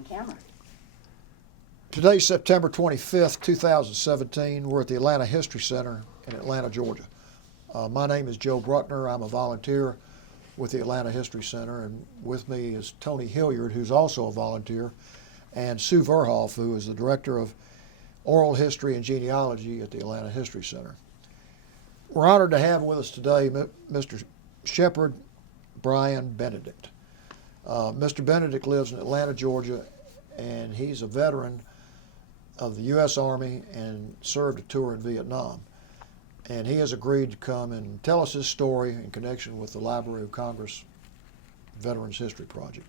on camera. Today's September 25th, 2017. We're at the Atlanta History Center in Atlanta, Georgia. My name is Joe Bruckner. I'm a volunteer with the Atlanta History Center, and with me is Tony Hilliard, who's also a volunteer, and Sue Verhoff, who is the Director of Oral History and Genealogy at the Atlanta History Center. We're honored to have with us today Mr. Shepard Bryan Benedict. Mr. Benedict lives in Atlanta, Georgia, and he's a veteran of the U.S. Army and served a tour in Vietnam. And he has agreed to come and tell us his story in connection with the Library of Congress Veterans History Project.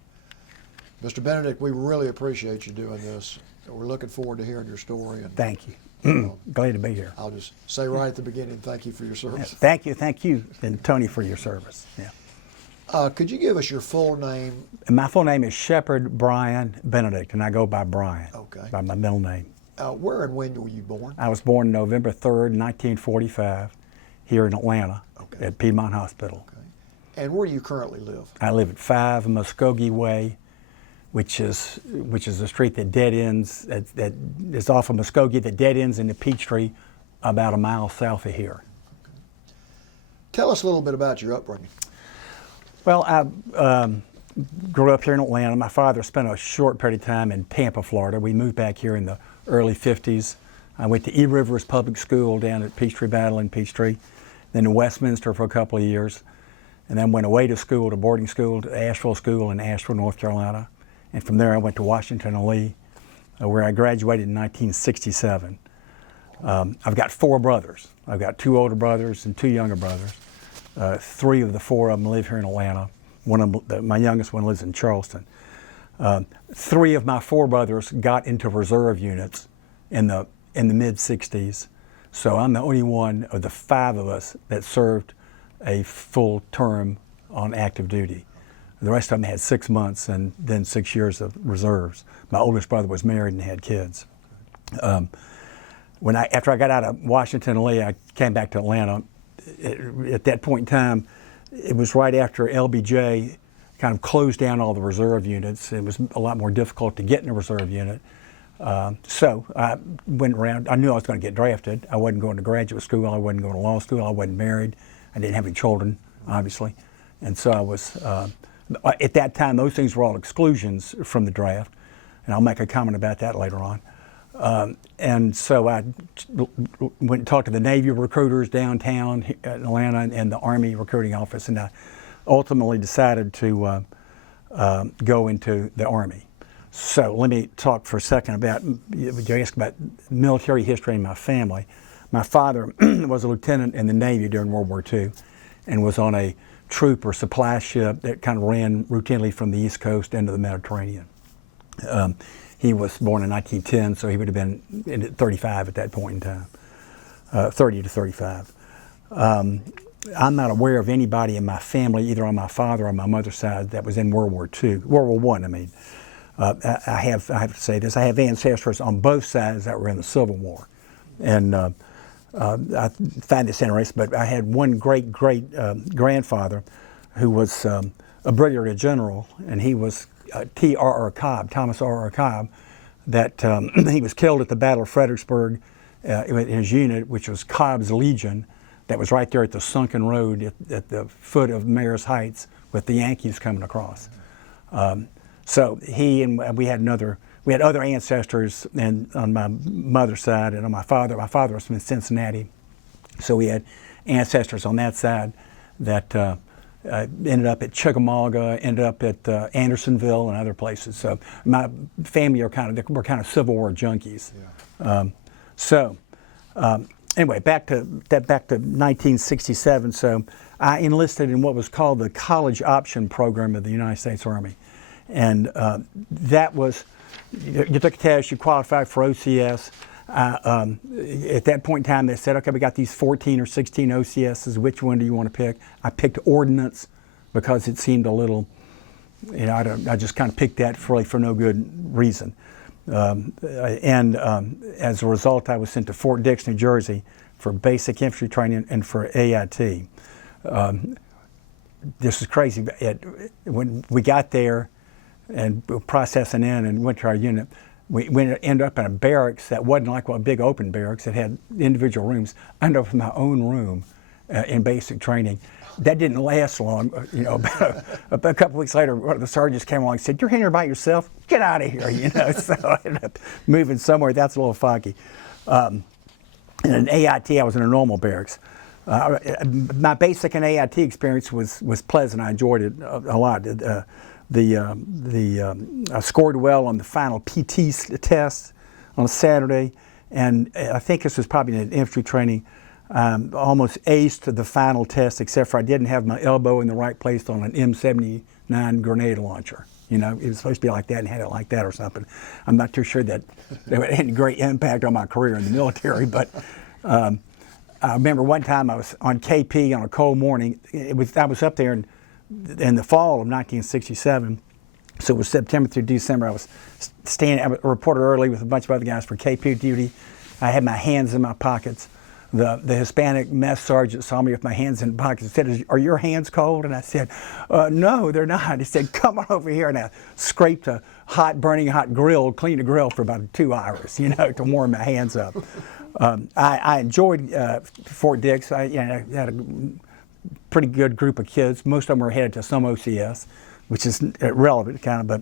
Mr. Benedict, we really appreciate you doing this. We're looking forward to hearing your story. And, thank you. Glad to be here. I'll just say right at the beginning, thank you for your service. Thank you, and Tony for your service. Yeah. Could you give us your full name? My full name is Shepard Bryan Benedict, and I go by Bryan, by my middle name. Where and when were you born? I was born November 3rd, 1945, here in Atlanta at Piedmont Hospital. Okay. And where do you currently live? I live at 5 Muskogee Way, which is a street that dead ends, that is off of Muskogee, that dead ends into Peachtree, about a mile south of here. Okay. Tell us a little bit about your upbringing. Well, I grew up here in Atlanta. My father spent a short period of time in Tampa, Florida. We moved back here in the early 50s. I went to E Rivers Public School down at Peachtree Battle in Peachtree, then to Westminster for a couple of years, and then went away to school, to boarding school, to Asheville School in Asheville, North Carolina. And from there I went to Washington and Lee, where I graduated in 1967. I've got 4 brothers. I've got 2 older brothers and 2 younger brothers. 3 of the 4 of them live here in Atlanta. My youngest one lives in Charleston. 3 of my 4 brothers got into reserve units in the mid-60s. So I'm the only one of the 5 of us that served a full term on active duty. The rest of them had 6 months and then 6 years of reserves. My oldest brother was married and had kids. After I got out of Washington and Lee, I came back to Atlanta. At that point in time, it was right after LBJ kind of closed down all the reserve units. It was a lot more difficult to get in a reserve unit. So I went around. I knew I was going to get drafted. I wasn't going to graduate school. I wasn't going to law school. I wasn't married. I didn't have any children, obviously. And so I was, at that time, those things were all exclusions from the draft. And I'll make a comment about that later on. And so I went and talked to the Navy recruiters downtown in Atlanta and the Army recruiting office, and I ultimately decided to go into the Army. So let me talk for a second about, you asked about military history in my family. My father was a lieutenant in the Navy during World War II and was on a troop or supply ship that kind of ran routinely from the East Coast into the Mediterranean. He was born in 1910, so he would have been 35 at that point in time, 30 to 35. I'm not aware of anybody in my family, either on my father or my mother's side, that was in World War I, I mean. I have to say this, I have ancestors on both sides that were in the Civil War. And I find this interesting, but I had one great grandfather who was a brigadier general, and he was T.R.R. Cobb, Thomas R.R. Cobb, that he was killed at the Battle of Fredericksburg in his unit, which was Cobb's Legion, that was right there at the sunken road at the foot of Mayor's Heights with the Yankees coming across. So he and we had other ancestors on my mother's side, and on my father was from Cincinnati. So we had ancestors on that side that ended up at Chickamauga, ended up at Andersonville and other places. So my family we're kind of Civil War junkies. Yeah. Anyway, back to 1967. So I enlisted in what was called the College Option Program of the United States Army, and that was, you took a test, you qualified for OCS. At that point in time, they said, okay, we got these 14 or 16 OCSs. Which one do you want to pick? I picked ordnance because it seemed a little, I just kind of picked that for no good reason. As a result, I was sent to Fort Dix, New Jersey for basic infantry training and for AIT. This is crazy. When we got there, and processing in and went to our unit. We ended up in a barracks that wasn't like a big open barracks. It had individual rooms. I ended up in my own room in basic training. That didn't last long. You know, about a couple weeks later, one of the sergeants came along and said, "You're in here by yourself? Get out of here!" You know. So I ended up moving somewhere. That's a little foggy. In an AIT, I was in a normal barracks. My basic and AIT experience was pleasant. I enjoyed it a lot. I scored well on the final PT test on a Saturday, and I think this was probably in infantry training. Almost aced the final test, except for I didn't have my elbow in the right place on an M79 grenade launcher. You know, it was supposed to be like that and had it like that or something. I'm not too sure that it had any great impact on my career in the military, but I remember one time I was on KP on a cold morning. I was up there in the fall of 1967, so it was September through December. I was I reported early with a bunch of other guys for KP duty. I had my hands in my pockets. The Hispanic mess sergeant saw me with my hands in the pockets and said, "Are your hands cold?" And I said, "No, they're not." He said, "Come on over here." And I scraped a burning hot grill, cleaned the grill for about 2 hours, you know, to warm my hands up. I enjoyed Fort Dix. I had a pretty good group of kids. Most of them were headed to some OCS, which is irrelevant kind of, but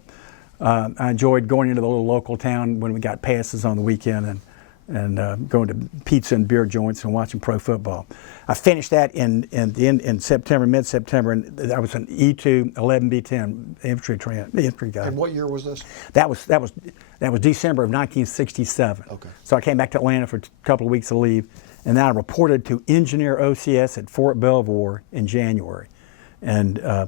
I enjoyed going into the little local town when we got passes on the weekend and going to pizza and beer joints and watching pro football. I finished that in September, mid-September, and I was an E2 11B10 infantry guy. And what year was this? That was December of 1967. Okay. So I came back to Atlanta for a couple of weeks of leave, and then I reported to Engineer OCS at Fort Belvoir in January, and I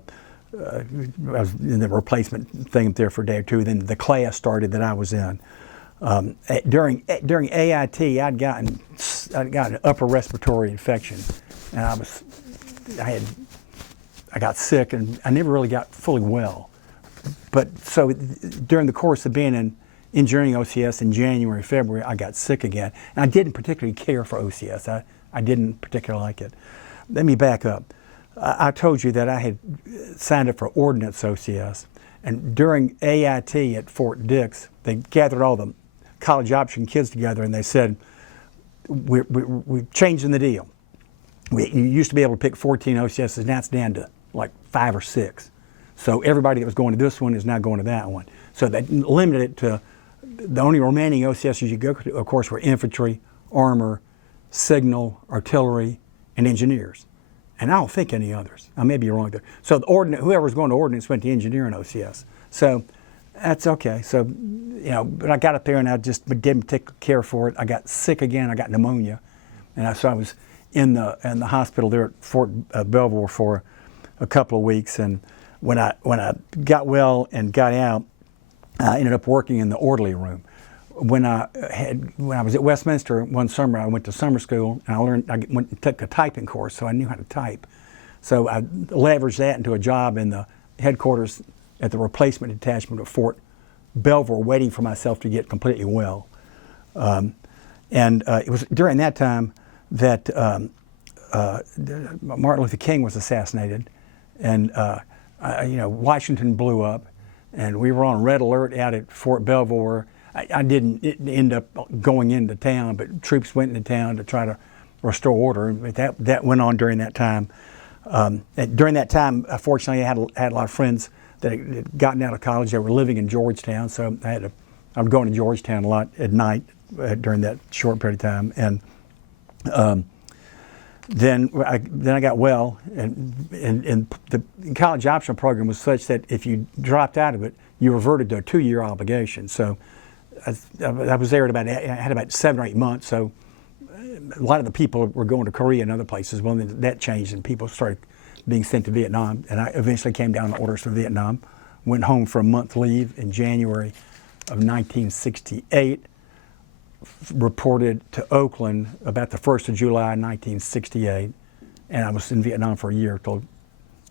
was in the replacement thing up there for a day or two. Then the class started that I was in. During AIT, I'd gotten an upper respiratory infection, and I got sick, and I never really got fully well. But so during the course of being in engineering OCS in January, February, I got sick again, and I didn't particularly care for OCS. I didn't particularly like it. Let me back up. I told you that I had signed up for Ordnance OCS, and during AIT at Fort Dix, they gathered all the college option kids together, and they said, we're changing the deal. You used to be able to pick 14 OCSs, now it's down to like 5 or 6. So everybody that was going to this one is now going to that one. So they limited it to the only remaining OCSs you go to, of course, were infantry, armor, signal, artillery, and engineers. And I don't think any others. I may be wrong there. So whoever was going to Ordnance went to engineering OCS. So that's okay. So, but I got up there and I just didn't take care for it. I got sick again. I got pneumonia, and so I was in the hospital there at Fort Belvoir for a couple of weeks. And when I got well and got out, I ended up working in the orderly room. When I was at Westminster one summer, I went to summer school and I went and took a typing course, so I knew how to type. So I leveraged that into a job in the headquarters at the replacement detachment at Fort Belvoir, waiting for myself to get completely well. It was during that time that Martin Luther King was assassinated, and Washington blew up, and we were on red alert out at Fort Belvoir. I didn't end up going into town, but troops went into town to try to restore order. That went on during that time. During that time, fortunately, I had a lot of friends that had gotten out of college. They were living in Georgetown, so I was going to Georgetown a lot at night during that short period of time. And then I got well, and the college optional program was such that if you dropped out of it, you reverted to a 2-year obligation. So I was there I had about 7 or 8 months. So a lot of the people were going to Korea and other places. Well, then that changed, and people started being sent to Vietnam, and I eventually came down on orders for Vietnam. Went home for a month leave in January of 1968. Reported to Oakland about the 1st of July 1968, and I was in Vietnam for a year till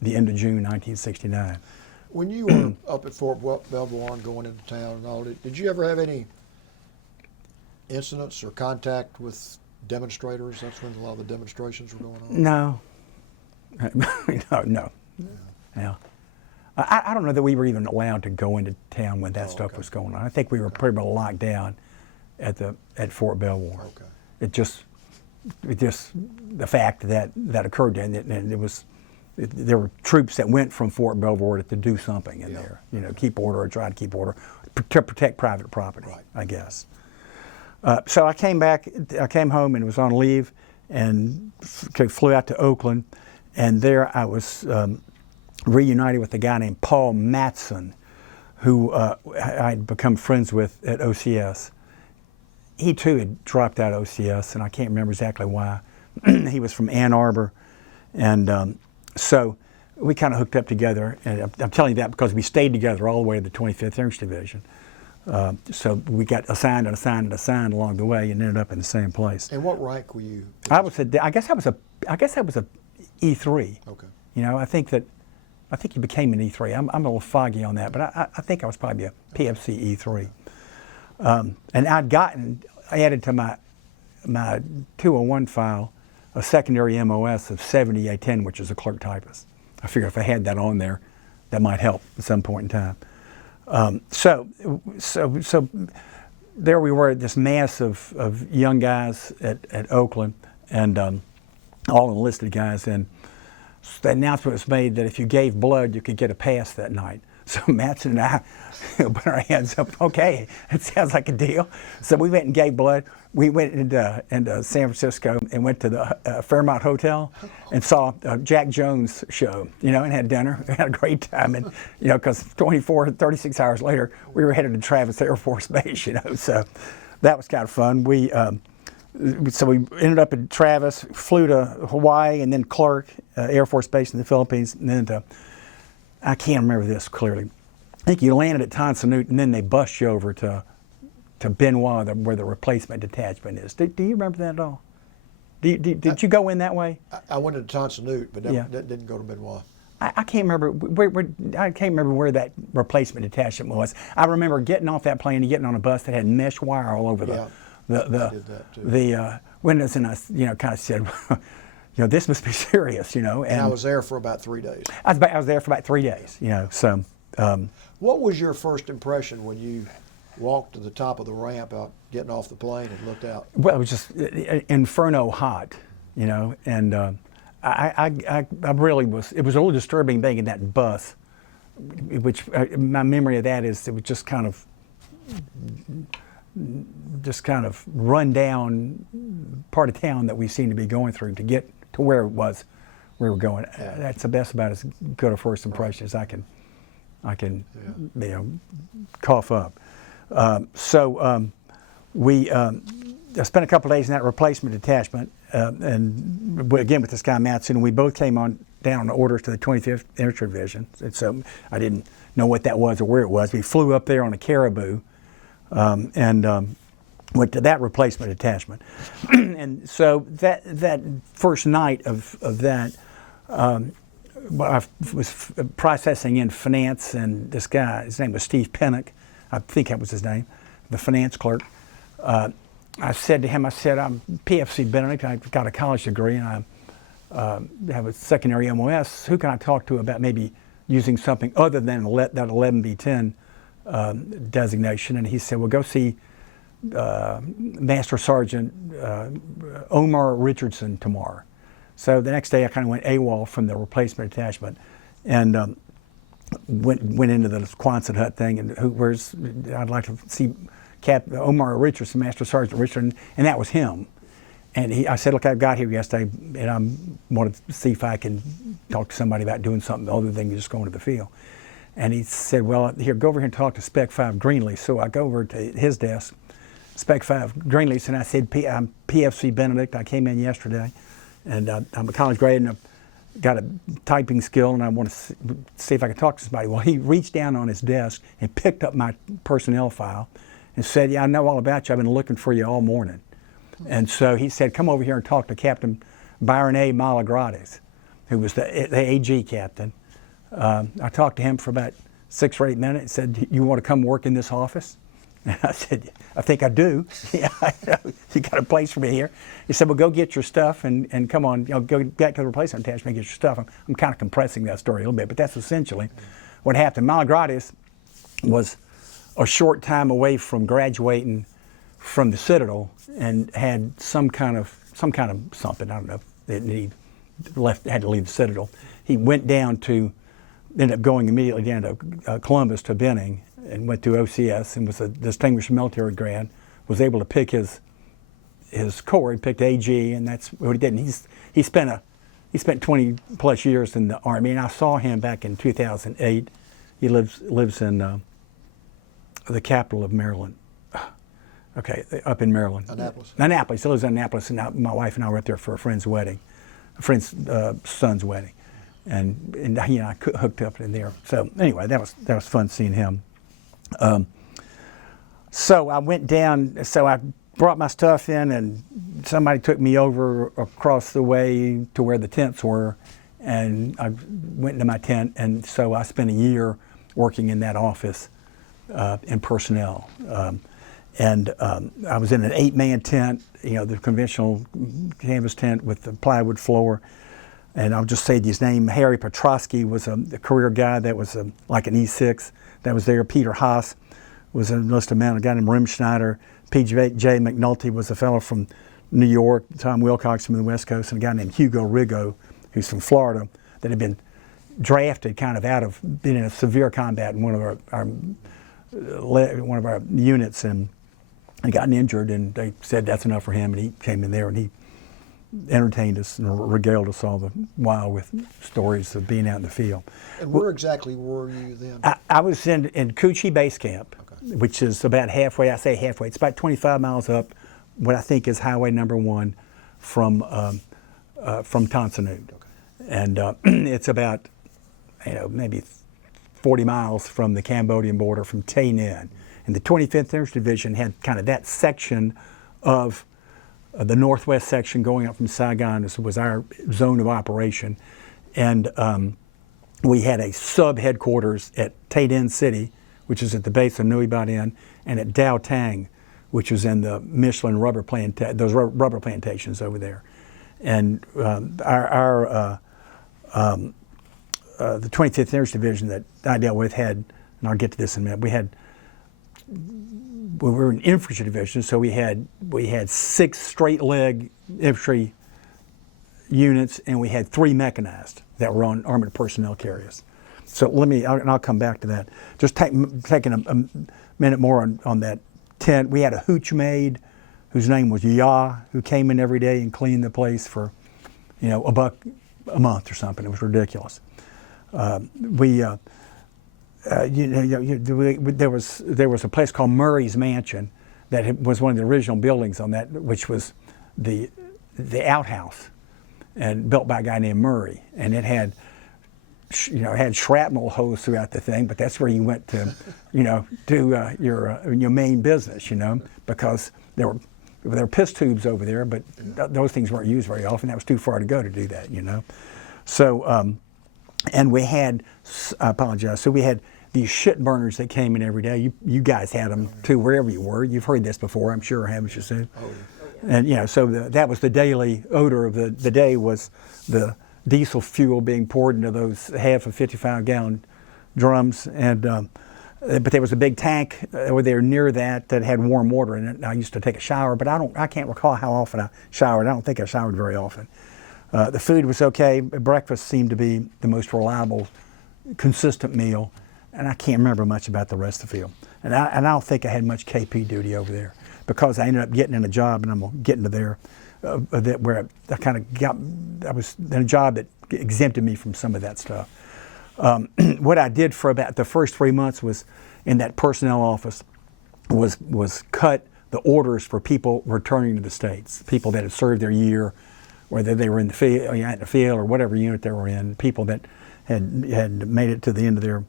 the end of June 1969. When you were up at Fort Belvoir going into town and all, did you ever have any incidents or contact with demonstrators? That's when a lot of the demonstrations were going on. No. No. Yeah. I don't know that we were even allowed to go into town when that Oh, stuff okay. was going on. I think we were pretty much locked down at Fort Belvoir. Okay. It just the fact that occurred, and there were troops that went from Fort Belvoir to do something in there, keep order or try to keep order to protect private property, Right. I guess. So I came home and was on leave, and flew out to Oakland, and there I was reunited with a guy named Paul Matson, who I'd become friends with at OCS. He too had dropped out of OCS, and I can't remember exactly why. He was from Ann Arbor, and so we kind of hooked up together. And I'm telling you that because we stayed together all the way to the 25th Infantry Division. So we got assigned and assigned and assigned along the way, and ended up in the same place. And what rank were you? I guess I was a E3. Okay. I think you became an E3. I'm a little foggy on that, but I think I was probably a PFC E3. And I added to my 201 file a secondary MOS of 7810, which is a clerk typist. I figured if I had that on there, that might help at some point in time. So there we were, this mass of young guys at Oakland, and all enlisted guys, and the announcement was made that if you gave blood, you could get a pass that night. So Matson and I put our hands up. Okay, it sounds like a deal. So we went and gave blood. We went into San Francisco and went to the Fairmont Hotel and saw Jack Jones' show, and had dinner. We had a great time. And, because 36 hours later, we were headed to Travis Air Force Base, So that was kind of fun. So we ended up in Travis, flew to Hawaii, and then Clerk Air Force Base in the Philippines, and then I can't remember this clearly. I think you landed at Tonsanute, and then they bus you over to Benoit, where the replacement detachment is. Do you remember that at all? Did you go in that way? I went to Tonsanute, but didn't go to Benoit. I can't remember. I can't remember where that replacement detachment was. I remember getting off that plane and getting on a bus that had mesh wire all over the windows, and I kind of said, this must be serious, And I was there for about 3 days. I was there for about 3 days, So. What was your first impression when you walked to the top of the ramp out, getting off the plane and looked out? Well, it was just inferno hot, and I really was. It was a little disturbing being in that bus, which my memory of that is it was just kind of run down part of town that we seemed to be going through to get to where it was we were going. Yeah. That's about as good a first impression as I can cough up. We spent a couple of days in that replacement detachment, and again with this guy Matson, and we both came down on orders to the 25th Infantry Division. And so I didn't know what that was or where it was. We flew up there on a Caribou, and went to that replacement detachment. And so that first night of that, I was processing in finance, and this guy, his name was Steve Pennock, I think that was his name, the finance clerk. I said to him, I'm PFC Benedict, I've got a college degree, and I have a secondary MOS. Who can I talk to about maybe using something other than that 11B10 designation? And he said, well, go see Master Sergeant Omar Richardson tomorrow. So the next day I kind of went AWOL from the replacement detachment, and went into the Quonset hut thing, and I'd like to see Omar Richardson, Master Sergeant Richardson, and that was him. And I said, look, I got here yesterday, and I wanted to see if I can talk to somebody about doing something other than just going to the field. And he said, well, here, go over here and talk to Spec 5 Greenleaf. So I go over to his desk, Spec 5 Greenleaf, and I said, I'm PFC Benedict. I came in yesterday, and I'm a college grad, and I've got a typing skill, and I want to see if I can talk to somebody. Well, he reached down on his desk and picked up my personnel file and said, yeah, I know all about you. I've been looking for you all morning. And so he said, come over here and talk to Captain Byron A. Malagrades, who was the AG captain. I talked to him for about 6 or 8 minutes and said, you want to come work in this office? And I said, I think I do. Yeah, you got a place for me here. He said, well, go get your stuff and come on, go back to the replacement attachment and get your stuff. I'm kind of compressing that story a little bit, but that's essentially what happened, Malagratis was a short time away from graduating from the Citadel and had some kind of something, I don't know, that he had to leave the Citadel. He went down to, ended up going immediately down to Columbus to Benning and went through OCS and was a distinguished military grad, was able to pick his corps. He picked AG, and that's what he did. And he spent 20 plus years in the Army, and I saw him back in 2008. He lives in the capital of Maryland. Okay, up in Maryland. Annapolis. Annapolis. He lives in Annapolis, and my wife and I were up there for a friend's wedding, a friend's son's wedding, and he and I hooked up in there. So anyway, that was fun seeing him. So I went down. So I brought my stuff in, and somebody took me over across the way to where the tents were, and I went into my tent, and so I spent a year working in that office in personnel. I was in an 8-man tent, the conventional canvas tent with the plywood floor. And I'll just say his name. Harry Petrosky was a career guy that was like an E6 that was there. Peter Haas was an enlisted man, a guy named Rimschneider. P.J. McNulty was a fellow from New York. Tom Wilcox from the West Coast, and a guy named Hugo Rigo, who's from Florida, that had been drafted kind of out of being in a severe combat in one of our units, and he gotten injured, and they said that's enough for him, and he came in there and he entertained us and regaled us all the while with stories of being out in the field. And where exactly were you then? I was in Coochie Base Camp, okay, which is about halfway. I say halfway. It's about 25 miles up what I think is Highway Number 1 from Tonsanood. Okay. And it's about maybe 40 miles from the Cambodian border, from Tay Ninh. And the 25th Infantry Division had kind of that section of the northwest section going up from Saigon. This was our zone of operation. And we had a sub-headquarters at Tay Ninh City, which is at the base of Nui Ba Dien, and at Dao Tang, which was in the Michelin rubber rubber plantations over there. And the 25th Infantry Division that I dealt with had, and I'll get to this in a minute, we were an infantry division, so we had 6 straight leg infantry units, and we had 3 mechanized that were on armored personnel carriers. So I'll come back to that. Just taking a minute more on that tent. We had a hooch maid whose name was Ya, who came in every day and cleaned the place for, $1 a month or something. It was ridiculous. There was a place called Murray's Mansion that was one of the original buildings on that, which was the outhouse, and built by a guy named Murray, and it had had shrapnel holes throughout the thing, but that's where you went to do your main business, because there were piss tubes over there, but those things weren't used very often. That was too far to go to do that, So. And we had, I apologize, so we had these shit burners that came in every day. You guys had them too, wherever you were. You've heard this before, I'm sure, haven't you, Sue? Oh, yeah. And so that was the daily odor of the day, was the diesel fuel being poured into those half of 55-gallon drums. And but there was a big tank over there near that had warm water in it. And I used to take a shower, but I can't recall how often I showered. I don't think I showered very often. The food was okay. Breakfast seemed to be the most reliable, consistent meal, and I can't remember much about the rest of the field. And I don't think I had much KP duty over there, because I ended up getting in a job, and I'm going to get into there, where I was in a job that exempted me from some of that stuff. What I did for about the first 3 months was, in that personnel office, was cut the orders for people returning to the States, people that had served their year, whether they were in the field or whatever unit they were in, people that had made it to the end of their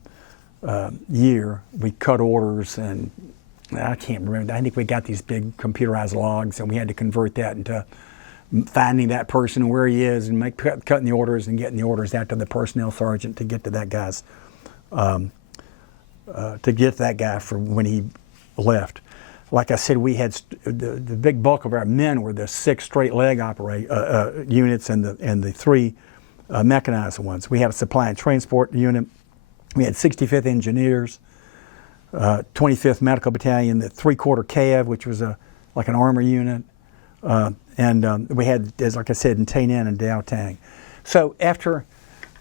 year. We cut orders, and I can't remember. I think we got these big computerized logs, and we had to convert that into finding that person and where he is, and cutting the orders and getting the orders out to the personnel sergeant to get to that guy's for when he left. Like I said, we had the big bulk of our men were the 6 straight leg units and the 3 mechanized ones. We had a supply and transport unit, We had 65th Engineers, 25th Medical Battalion, the 3/4 Cav, which was like an armor unit, and we had, as like I said, in Tay Ninh and Dao Tang. So after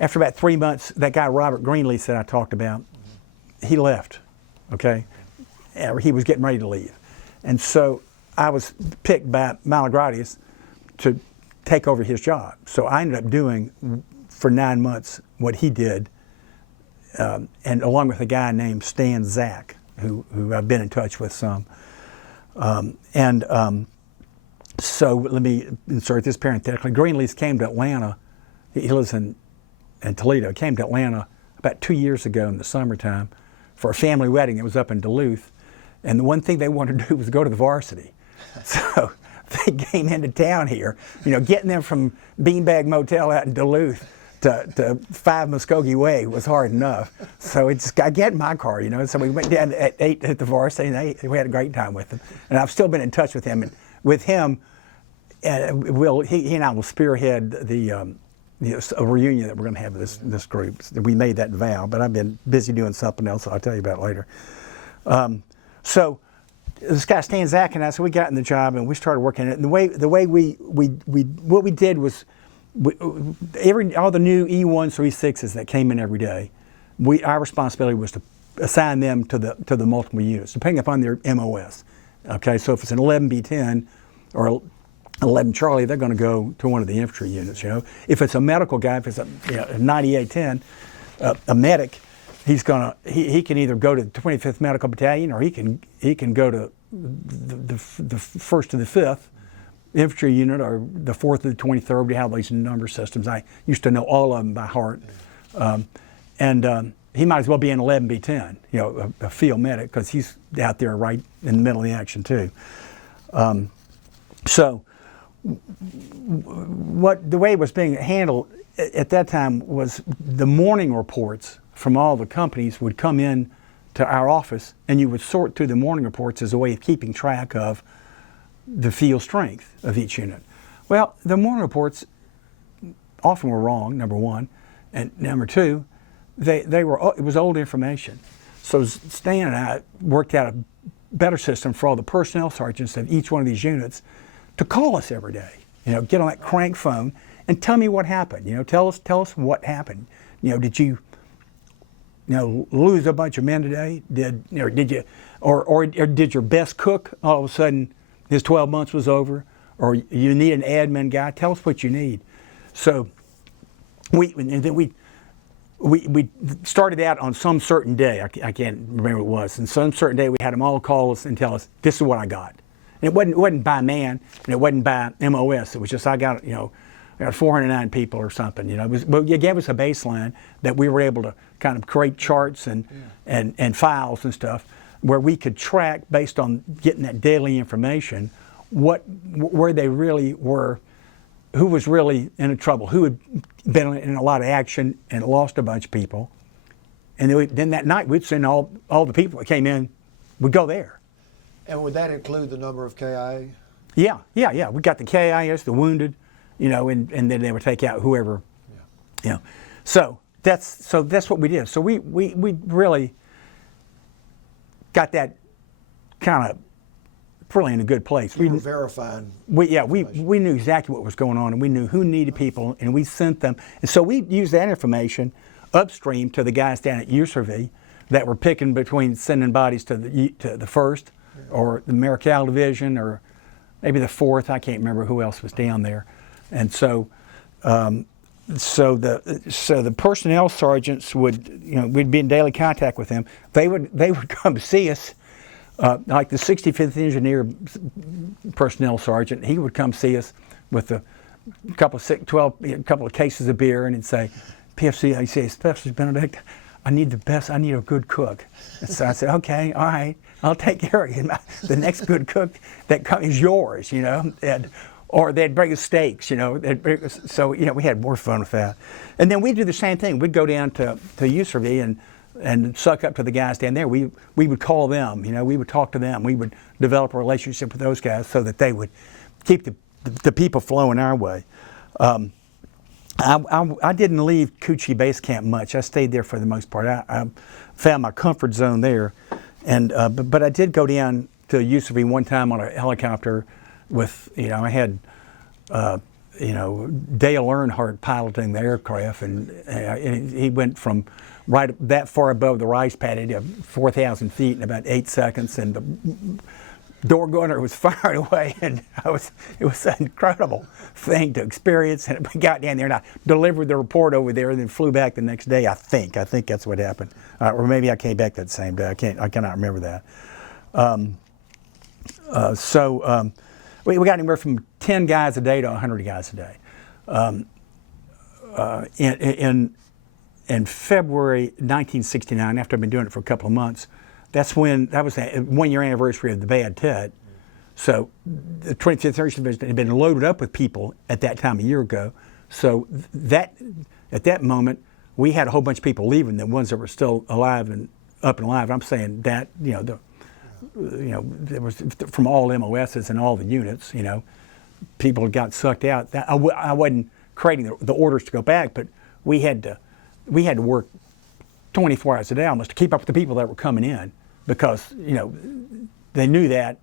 about 3 months, that guy Robert Greenleaf that I talked about, he left. Okay, he was getting ready to leave, and so I was picked by Malagratius to take over his job. So I ended up doing for 9 months what he did. And along with a guy named Stan Zach, who I've been in touch with some. So let me insert this parenthetically. Greenleaf came to Atlanta. He lives in Toledo. Came to Atlanta about 2 years ago in the summertime for a family wedding. It was up in Duluth. And the one thing they wanted to do was go to the varsity. So they came into town here, getting them from Beanbag Motel out in Duluth to 5 Muskogee Way was hard enough. So I get in my car, So we went down at 8 at the varsity, and we had a great time with them. And I've still been in touch with him. And with him, he and I will spearhead a reunion that we're going to have with this group. We made that vow, but I've been busy doing something else. So I'll tell you about it later. So this guy Stan Zach and I, so we got in the job and we started working it. And the way what we did was, all the new E1s or E6s that came in every day, our responsibility was to assign them to the multiple units, depending upon their MOS. Okay, so if it's an 11B10 or 11 Charlie, they're going to go to one of the infantry units. If it's a medical guy, if it's a 9810, a medic, he can either go to the 25th Medical Battalion or he can go to the 1st to the 5th infantry unit or the 4th to the 23rd. We have these number systems. I used to know all of them by heart. He might as well be an 11B10, a field medic, because he's out there right in the middle of the action too. So the way it was being handled at that time was the morning reports from all the companies would come in to our office, and you would sort through the morning reports as a way of keeping track of the field strength of each unit. Well, the morning reports often were wrong, number one, and number two, it was old information. So Stan and I worked out a better system for all the personnel sergeants of each one of these units to call us every day. Get on that crank phone and tell me what happened. Tell us what happened. Did you lose a bunch of men today? Did your best cook all of a sudden his 12 months was over, or you need an admin guy? Tell us what you need. So we started out on some certain day. I can't remember what it was. And some certain day we had them all call us and tell us, this is what I got. And it wasn't by man, and it wasn't by MOS. It was just I got 409 people or something. But you gave us a baseline that we were able to kind of create charts and files and stuff where we could track based on getting that daily information where they really were, who was really in trouble, who had been in a lot of action and lost a bunch of people. And then that night we'd send all the people that came in, would go there. And would that include the number of KIA? Yeah. We got the KIAs, the wounded, and then they would take out whoever, So that's what we did. So we really got that kind of really in a good place. We were verifying. We knew exactly what was going on, and we knew who needed people, and we sent them. And so we used that information upstream to the guys down at USRV that were picking between sending bodies to the 1st or the Marical Division or maybe the 4th. I can't remember who else was down there. And so the personnel sergeants would, we'd be in daily contact with them. They would come see us, like the 65th Engineer personnel sergeant. He would come see us with a couple of cases of beer, and he'd say, PFC, I say, Specialist Benedict, I need a good cook. And so I said, okay, all right, I'll take care of you. The next good cook that is yours, or they'd bring us steaks, so we had more fun with that. And then we'd do the same thing. We'd go down to USRV and suck up to the guys down there. We would call them, we would talk to them. We would develop a relationship with those guys so that they would keep the people flowing our way. I didn't leave Coochie Base Camp much. I stayed there for the most part. I found my comfort zone there, and but I did go down to Yusufy one time on a helicopter with, I had Dale Earnhardt piloting the aircraft, and he went from right that far above the rice paddy to 4,000 feet in about 8 seconds, and the door gunner was firing away, and it was an incredible thing to experience. And we got down there, and I delivered the report over there, and then flew back the next day. I think that's what happened, or maybe I came back that same day. I cannot remember that. We got anywhere from 10 guys a day to 100 guys a day. In February 1969, after I'd been doing it for a couple of months, that was the 1 year anniversary of the Bad Tet. So the 25th Air Division had been loaded up with people at that time a year ago. So at that moment, we had a whole bunch of people leaving, the ones that were still alive and up and alive. I'm saying that, there was from all MOSs and all the units, people got sucked out. I wasn't creating the orders to go back, but we had to work 24 hours a day almost to keep up with the people that were coming in, because they knew that,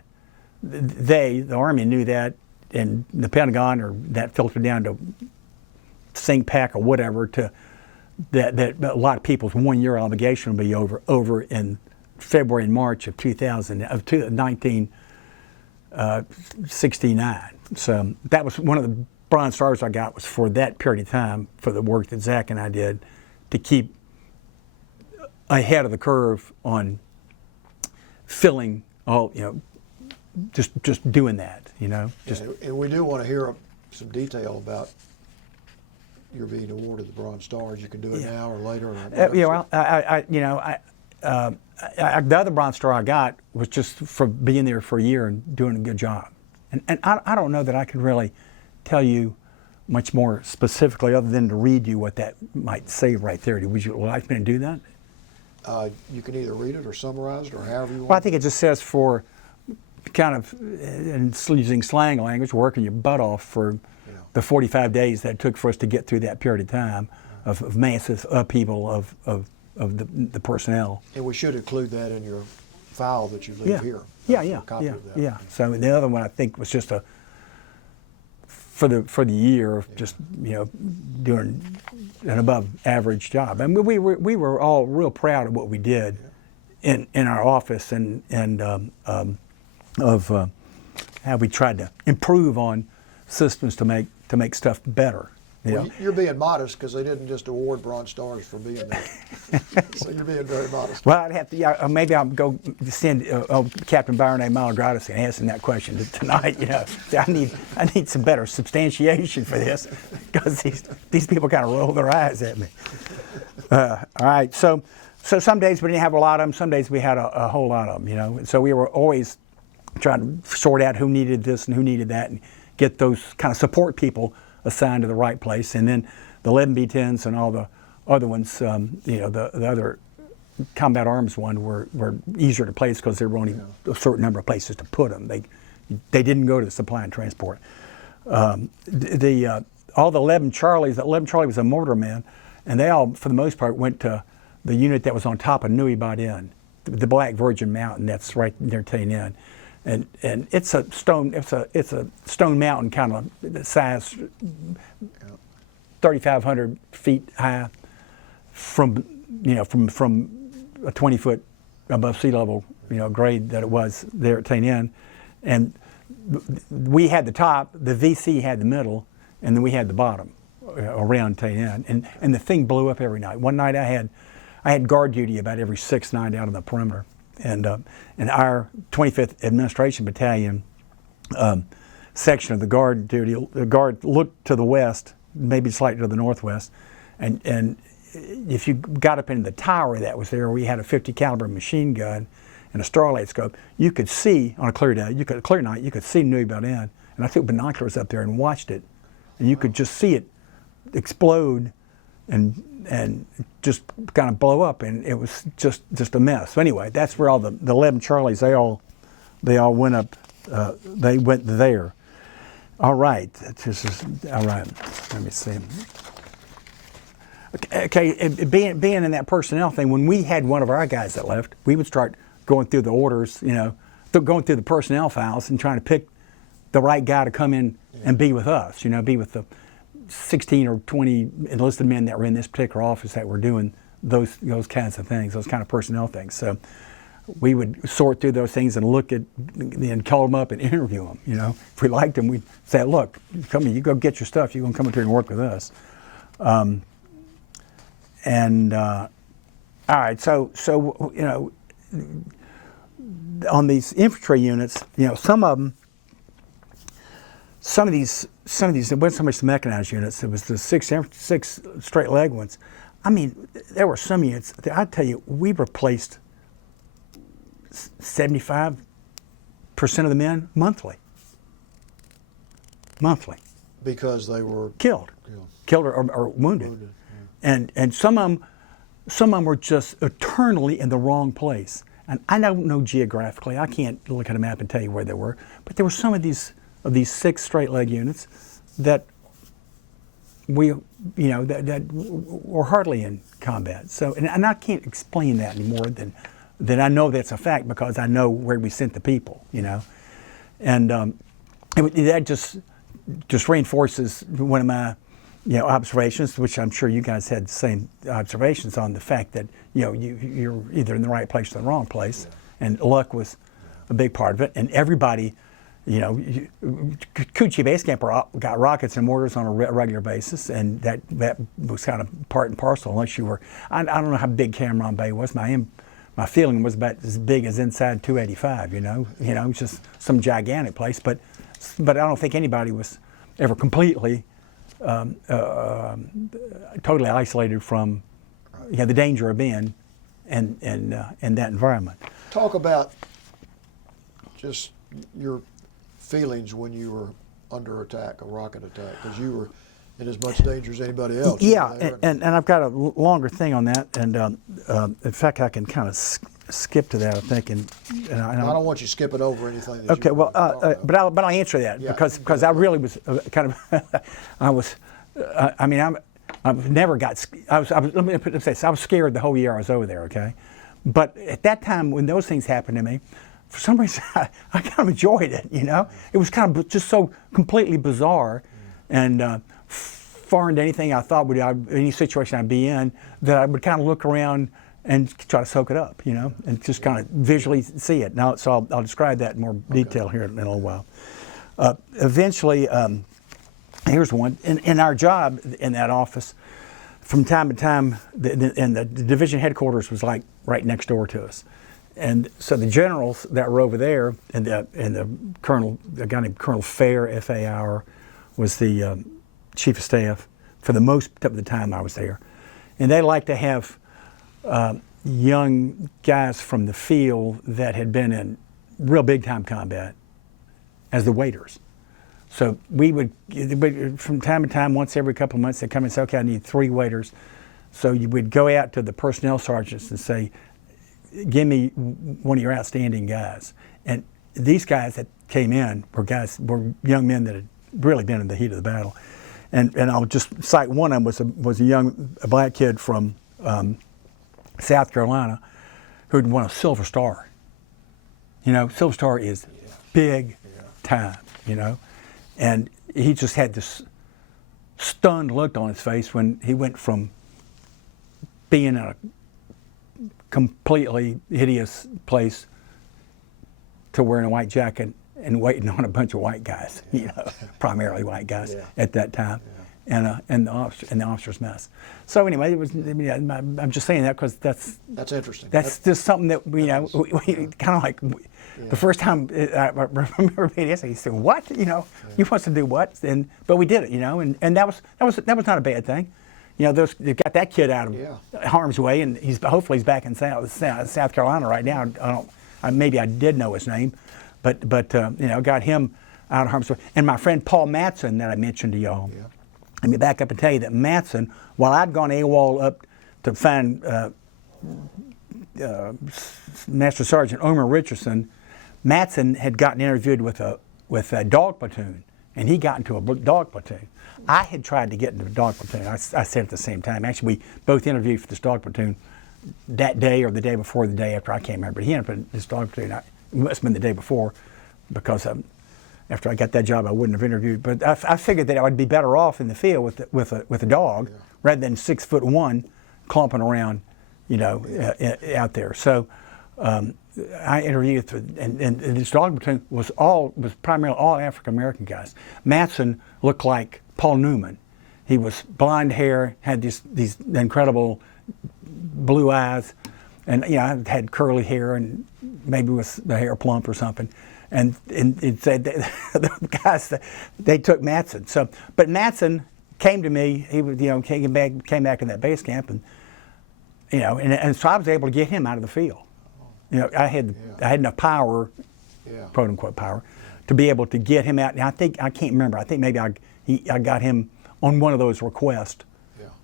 the Army knew that, and the Pentagon, or that filtered down to SINCPAC or whatever, to that a lot of people's 1 year obligation will be over in February and March of 1969. So that was one of the Bronze Stars I got, was for that period of time, for the work that Zach and I did to keep ahead of the curve on filling all, just doing that, just. And we do want to hear some detail about your being awarded the Bronze Stars. You can do it now or later. The other Bronze Star I got was just for being there for a year and doing a good job. And I don't know that I can really tell you much more specifically, other than to read you what that might say right there. Would you like me to do that? You can either read it or summarize it, or however you want. Well, I think it just says, for kind of, and using slang language, working your butt off for the 45 days that it took for us to get through that period of time of massive upheaval of the personnel. And we should include that in your file that you leave here. Yeah. So the other one, I think, was just for the year of just doing an above average job. I mean, we were all real proud of what we did in our office, and of how we tried to improve on systems to make stuff better. Well, you're being modest, because they didn't just award Bronze Stars for being there. So you're being very modest. Well, I'd have to, maybe I'll go send Captain Byron A. Malagratis and ask him that question tonight. I need some better substantiation for this, because these people kind of roll their eyes at me. All right, so some days we didn't have a lot of them. Some days we had a whole lot of them. So we were always trying to sort out who needed this and who needed that, and get those kind of support people assigned to the right place. And then the 11B-10s and all the other ones, the other combat arms one were easier to place, because there were only a certain number of places to put them. They didn't go to the supply and transport. All the 11 Charlies, 11 Charlie was a mortarman, and they all, for the most part, went to the unit that was on top of Nui Ba-Din, the Black Virgin Mountain that's right near Tay Ninh. And it's a stone mountain, kind of the size, 3,500 feet high, from a 20-foot above sea level, grade that it was there at Tay Ninh. And we had the top, the VC had the middle, and then we had the bottom around Tay Ninh. And the thing blew up every night. One night I had guard duty about every 6th night out on the perimeter. And our 25th Administration Battalion section of the guard duty, the guard looked to the west, maybe slightly to the northwest, and if you got up into the tower that was there, we had a 50 caliber machine gun and a starlight scope. You could see on a clear day, clear night, you could see Nui Ba-Din, and I took binoculars up there and watched it, and you could just see it explode and just kind of blow up, and it was just a mess. So anyway, that's where all the 11 Charlies, they all went up. They went there. All right, all right. Let me see. Okay, being in that personnel thing, when we had one of our guys that left, we would start going through the orders, going through the personnel files and trying to pick the right guy to come in and be with us, be with the 16 or 20 enlisted men that were in this particular office that were doing those kinds of things, those kind of personnel things. So we would sort through those things and look at and call them up and interview them. If we liked them, we'd say, "Look, come here, you go get your stuff. You're gonna come up here and work with us." All right, so on these infantry units, some of these, it wasn't so much the mechanized units, it was the six straight leg ones. I mean, there were some units that I tell you, we replaced 75% of the men monthly. Because they were killed or wounded. And some of them were just eternally in the wrong place. And I don't know geographically, I can't look at a map and tell you where they were, but there were some of these six straight leg units that that were hardly in combat. So, and I can't explain that any more than I know that's a fact because I know where we sent the people, and that just reinforces one of my observations, which I'm sure you guys had the same observations on the fact that you're either in the right place or the wrong place, and luck was a big part of it, and everybody. Coochie Base Camp got rockets and mortars on a regular basis, and that was kind of part and parcel. Unless you were, I don't know how big Cameron Bay was. My feeling was about as big as inside 285. It's just some gigantic place. But I don't think anybody was ever completely, totally isolated from, the danger of being in that environment. Talk about just your feelings when you were under attack, a rocket attack, because you were in as much danger as anybody else. Yeah, and I've got a longer thing on that, and in fact, I can kind of skip to that, I think. And I don't want you to skip it over anything. That okay, well, but I'll answer that because I really was kind of I've never got. Let me put it this way: I was scared the whole year I was over there. Okay, but at that time when those things happened to me, for some reason, I kind of enjoyed it, It was kind of just so completely bizarre and foreign to anything I thought any situation I'd be in, that I would kind of look around and try to soak it up, and just kind of visually see it. Now, so I'll describe that in more detail here in a little while. Eventually, here's one. In our job in that office, from time to time, the division headquarters was like right next door to us. And so the generals that were over there, and the colonel, a guy named Colonel Fair, F-A-R, was the chief of staff for the most of the time I was there. And they liked to have young guys from the field that had been in real big time combat as the waiters. So we would, from time to time, once every couple of months, they'd come and say, "Okay, I need 3 waiters." So you would go out to the personnel sergeants and say, "Give me one of your outstanding guys." And these guys that came in were young men that had really been in the heat of the battle. And I'll just cite one of them was a black kid from South Carolina who'd won a Silver Star. Silver Star is big time, And he just had this stunned look on his face when he went from being in a completely hideous place to wearing a white jacket and waiting on a bunch of white guys, primarily white guys at that time, and the officers' mess. So anyway, I'm just saying that because that's interesting. That's just something that we kind of like. The first time I remember being asked, he said, "What? You want to do what?" But we did it, and that was not a bad thing. They got that kid out of harm's way, and hopefully he's back in South Carolina right now. Maybe I did know his name, but got him out of harm's way. And my friend Paul Matson that I mentioned to y'all. Yeah. Let me back up and tell you that Matson, while I'd gone AWOL up to find Master Sergeant Omer Richardson, Matson had gotten interviewed with a dog platoon and he got into a dog platoon. I had tried to get into a dog platoon. I said at the same time. Actually, we both interviewed for this dog platoon that day or the day before, the day after, I can't remember. But he ended up in this dog platoon. It must have been the day before, because after I got that job, I wouldn't have interviewed. But I figured that I would be better off in the field with a dog, rather than 6'1" clumping around, out there. So I interviewed, and this dog platoon was primarily all African American guys. Matson looked like Paul Newman. He was blonde hair, had these incredible blue eyes, and I had curly hair, and maybe with the hair plump or something. And it said the guys, they took Matson. So, but Matson came to me. He was, came back to that base camp, and and so I was able to get him out of the field. I had enough power, quote unquote power, to be able to get him out. And I can't remember. I think maybe I got him on one of those requests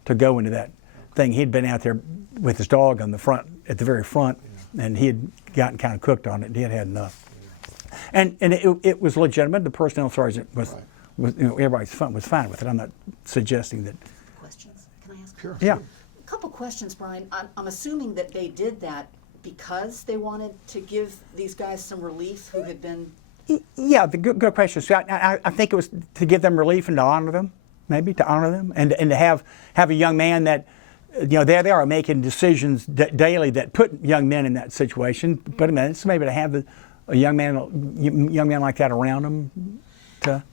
to go into that thing. He'd been out there with his dog on the front, at the very front, and he had gotten kind of cooked on it. He had had enough. And it was legitimate. The personnel sergeant was everybody was fine with it. I'm not suggesting that. Questions? Can I ask? Sure. Yeah. A couple questions, Brian. I'm assuming that they did that because they wanted to give these guys some relief who had been. Yeah, the good question. So I think it was to give them relief and to honor them, maybe to honor them, and to have a young man that, there they are making decisions daily that put young men in that situation. But so maybe to have a young man like that around them.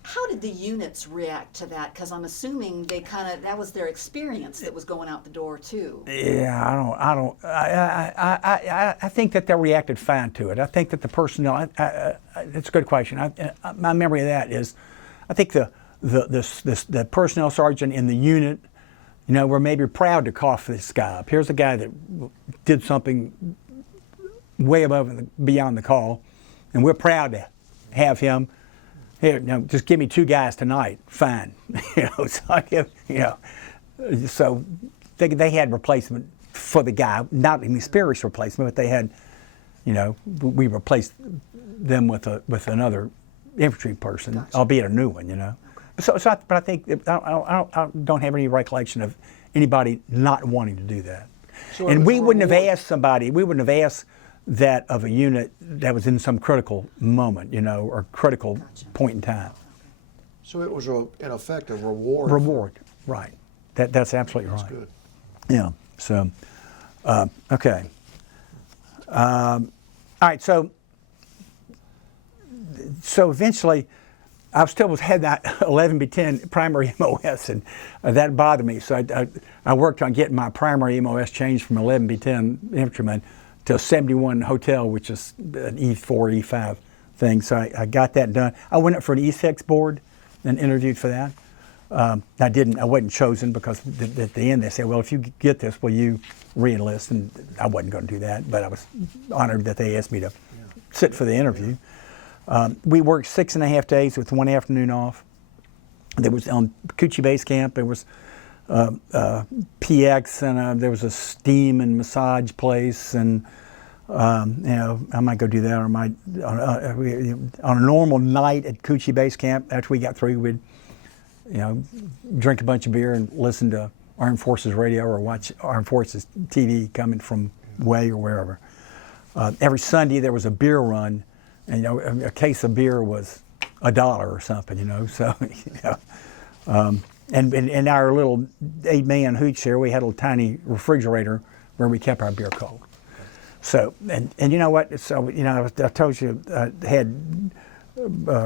How did the units react to that? Because I'm assuming that was their experience that was going out the door too. Yeah, I think that they reacted fine to it. I think that the personnel, it's a good question. My memory of that is, I think the personnel sergeant in the unit, were maybe proud to cough this guy up. Here's a guy that did something way above and beyond the call, and we're proud to have him. Here, just give me 2 guys tonight, fine. So they had replacement for the guy, not an experienced replacement, but they had, we replaced them with another infantry person, Gotcha. albeit a new one, But I think I don't have any recollection of anybody not wanting to do that. So and we wouldn't have reward- asked that of a unit that was in some critical moment, or critical point in time. So it was, in effect, a reward. Reward, right. That's absolutely right. That's good. Yeah, so, okay. All right, so eventually, I still had that 11B10 primary MOS, and that bothered me. So I worked on getting my primary MOS changed from 11B10 infantryman to a 71 hotel, which is an E4, E5 thing. So I got that done. I went up for an E6 board and interviewed for that. I wasn't chosen because at the end they said, well, if you get this, will you re-enlist? And I wasn't going to do that, but I was honored that they asked me to sit for the interview. We worked 6.5 days with 1 afternoon off. There was on Coochie Base Camp, there was PX, and there was a steam and massage place, and I might go do that, or might on a normal night at Coochie Base Camp. After we got through, we'd drink a bunch of beer and listen to Armed Forces radio or watch Armed Forces TV coming from Way or wherever. Every Sunday there was a beer run, and a case of beer was $1 or something, so and in our little 8-man hooch there, we had a little tiny refrigerator where we kept our beer cold. So and you know what? So I told you I had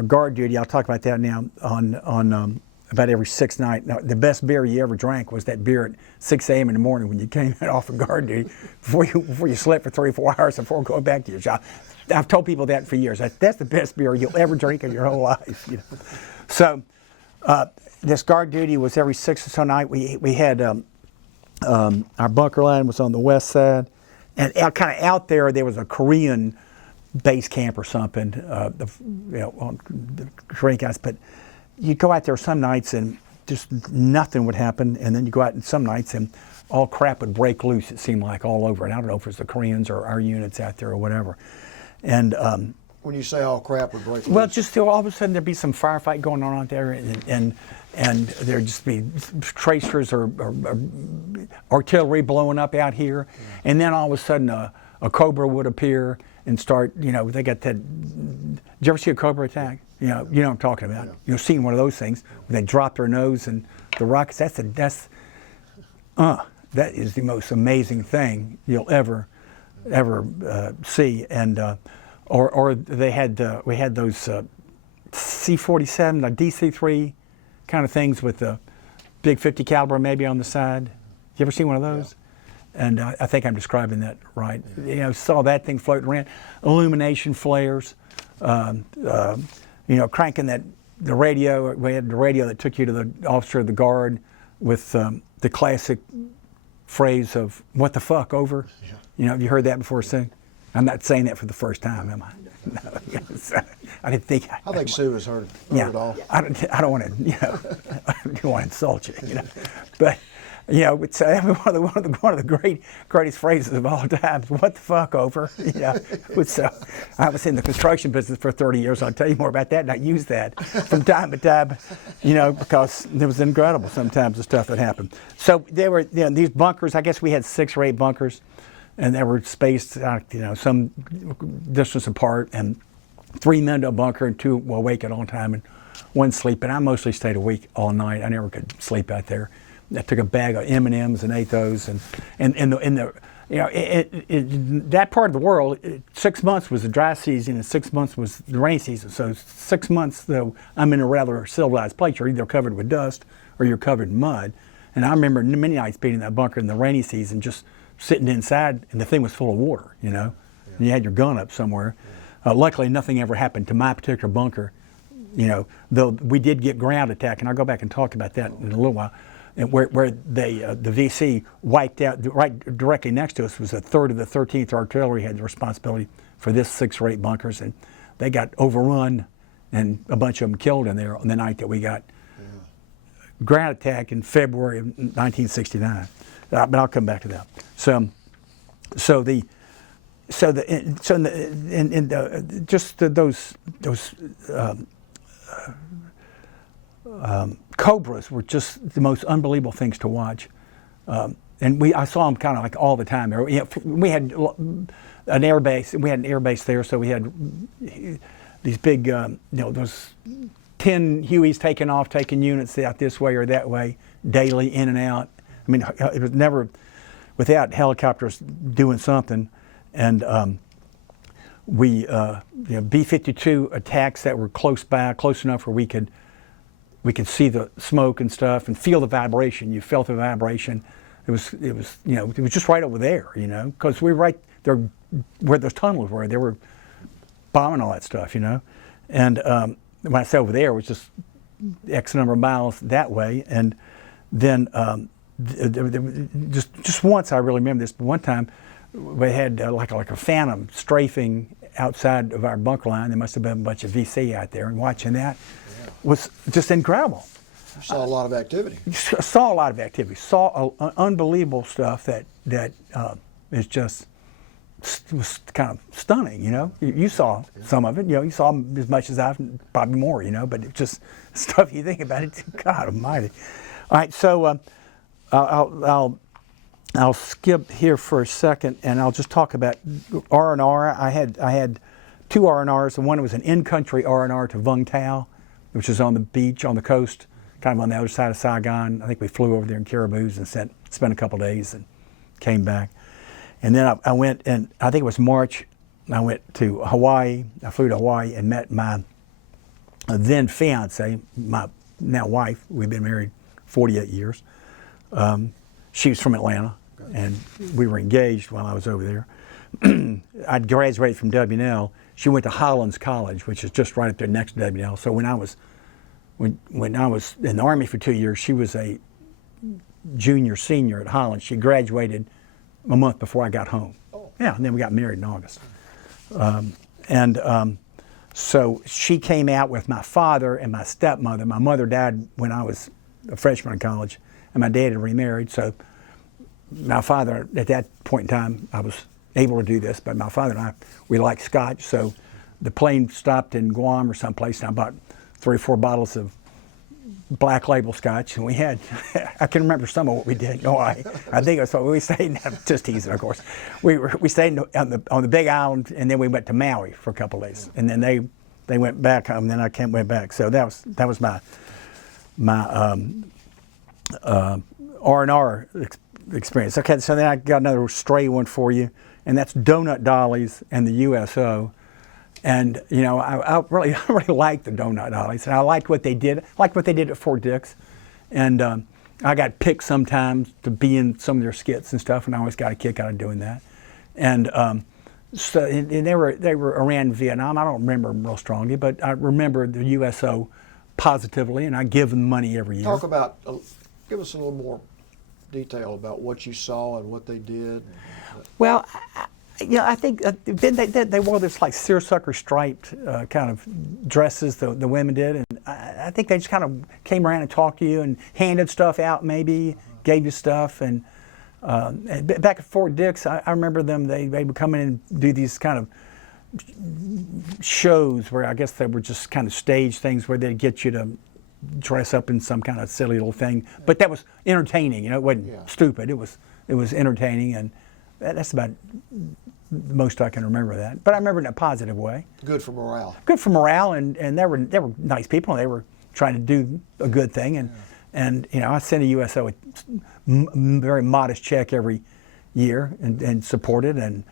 guard duty. I'll talk about that now on about every 6th night. Now, the best beer you ever drank was that beer at 6 a.m. in the morning when you came off of guard duty before you slept for 3 or 4 hours before going back to your job. I've told people that for years. That's the best beer you'll ever drink in your whole life. So this guard duty was every 6th or so night. We had our bunker line was on the west side, and kind of out there was a Korean base camp or something. On the Korean guys, but you go out there some nights and just nothing would happen, and then you go out some nights and all crap would break loose. It seemed like all over, and I don't know if it was the Koreans or our units out there or whatever. And When you say all crap would break Well, loose? just all of a sudden there'd be some firefight going on out there, and there'd just be tracers or artillery blowing up out here, and then all of a sudden a cobra would appear and start. They got that. Did you ever see a cobra attack? You know what I'm talking about. You've seen one of those things where they drop their nose and the rockets. That is the most amazing thing you'll ever see, and. Or we had those C-47, like DC-3 kind of things with the big 50 caliber maybe on the side. You ever seen one of those? Yeah. And I think I'm describing that right. Yeah. Saw that thing floating around. Illumination flares. Cranking the radio. We had the radio that took you to the officer of the guard with the classic phrase of "What the fuck over?" Yeah. Have you heard that before, Sue? I'm not saying that for the first time, am I? No. I didn't think. I think Sue has heard it all. I don't want to, I don't want to insult you, but it's one of the greatest phrases of all time. What the fuck over? I was in the construction business for 30 years. I'll tell you more about that, and I use that from time to time, because it was incredible sometimes the stuff that happened. So there were these bunkers. I guess we had 6 or 8 bunkers. And they were spaced, some distance apart, and 3 men to a bunker and 2 were awake at all time, and 1 sleeping. I mostly stayed awake all night. I never could sleep out there. I took a bag of M&Ms and ate those, and that part of the world, 6 months was the dry season and 6 months was the rainy season. So 6 months, though, I'm in a rather civilized place. You're either covered with dust or you're covered in mud. And I remember many nights being in that bunker in the rainy season, just sitting inside, and the thing was full of water, and you had your gun up somewhere. Luckily, nothing ever happened to my particular bunker, though we did get ground attack, and I'll go back and talk about that in a little while, and where the VC wiped out, right directly next to us was a third of the 13th Artillery had the responsibility for this 6 or 8 bunkers, and they got overrun, and a bunch of them killed in there on the night that we got ground attack in February of 1969. But I'll come back to that. Those cobras were just the most unbelievable things to watch, and I saw them kind of like all the time. We had an air base. We had an air base there, so we had these big, those 10 Hueys taking units out this way or that way daily, in and out. I mean, it was never without helicopters doing something, and B-52 attacks that were close enough where we could see the smoke and stuff and feel the vibration. You felt the vibration. It was just right over there, because we were right there where those tunnels were. They were bombing all that stuff, and when I say over there, it was just X number of miles that way, and then. Just once I really remember this, but one time we had like a phantom strafing outside of our bunker line. There must have been a bunch of VC out there, and watching that was just incredible. You saw a lot of activity. Saw a lot of activity. Saw unbelievable stuff that is just was kind of stunning. You saw some of it. You saw as much as I've, probably more. But it's just stuff you think about it. God Almighty. All right, so. I'll skip here for a second, and I'll just talk about R&R. I had 2 R&Rs, and one was an in-country R&R to Vung Tau, which is on the beach on the coast, kind of on the other side of Saigon. I think we flew over there in Caribous and spent a couple days and came back. And then I went, and I think it was March. I went to Hawaii. I flew to Hawaii and met my then fiance, my now wife. We've been married 48 years. She was from Atlanta, and we were engaged while I was over there. I'd graduated from W&L. She went to Hollins College, which is just right up there next to W&L. So when I was in the Army for 2 years, she was a senior at Hollins. She graduated a month before I got home. Yeah, and then we got married in August. So she came out with my father and my stepmother. My mother died when I was a freshman in college, and my dad had remarried. So my father, at that point in time, I was able to do this, but my father and I, we liked Scotch, so the plane stopped in Guam or someplace, and I bought 3 or 4 bottles of Black Label Scotch, and we had, I can remember some of what we did. No, I think it was what we stayed, just teasing, of course. We stayed on the Big Island, and then we went to Maui for a couple of days, and then they went back home, and then I went back. So that was my R&R experience. Okay, so then I got another stray one for you, and that's Donut Dollies and the USO. And you know, I really liked the Donut Dollies, and I liked what they did. I liked what they did at Fort Dix, and I got picked sometimes to be in some of their skits and stuff, and I always got a kick out of doing that. And so and they were around Vietnam. I don't remember them real strongly, but I remember the USO positively, and I give them money every year. Talk about, give us a little more detail about what you saw and what they did. Well, I think they wore this like seersucker striped kind of dresses, the women did, and I think they just kind of came around and talked to you and handed stuff out, maybe gave you stuff. And back at Fort Dix, I remember them. They would come in and do these kind of shows where I guess they were just kind of stage things where they'd get you to dress up in some kind of silly little thing, but that was entertaining. You know, it wasn't stupid. It was entertaining, and that's about the most I can remember that. But I remember it in a positive way. Good for morale. Good for morale, and they were nice people. And they were trying to do a good thing, and you know, I sent a USO a very modest check every year and support it, and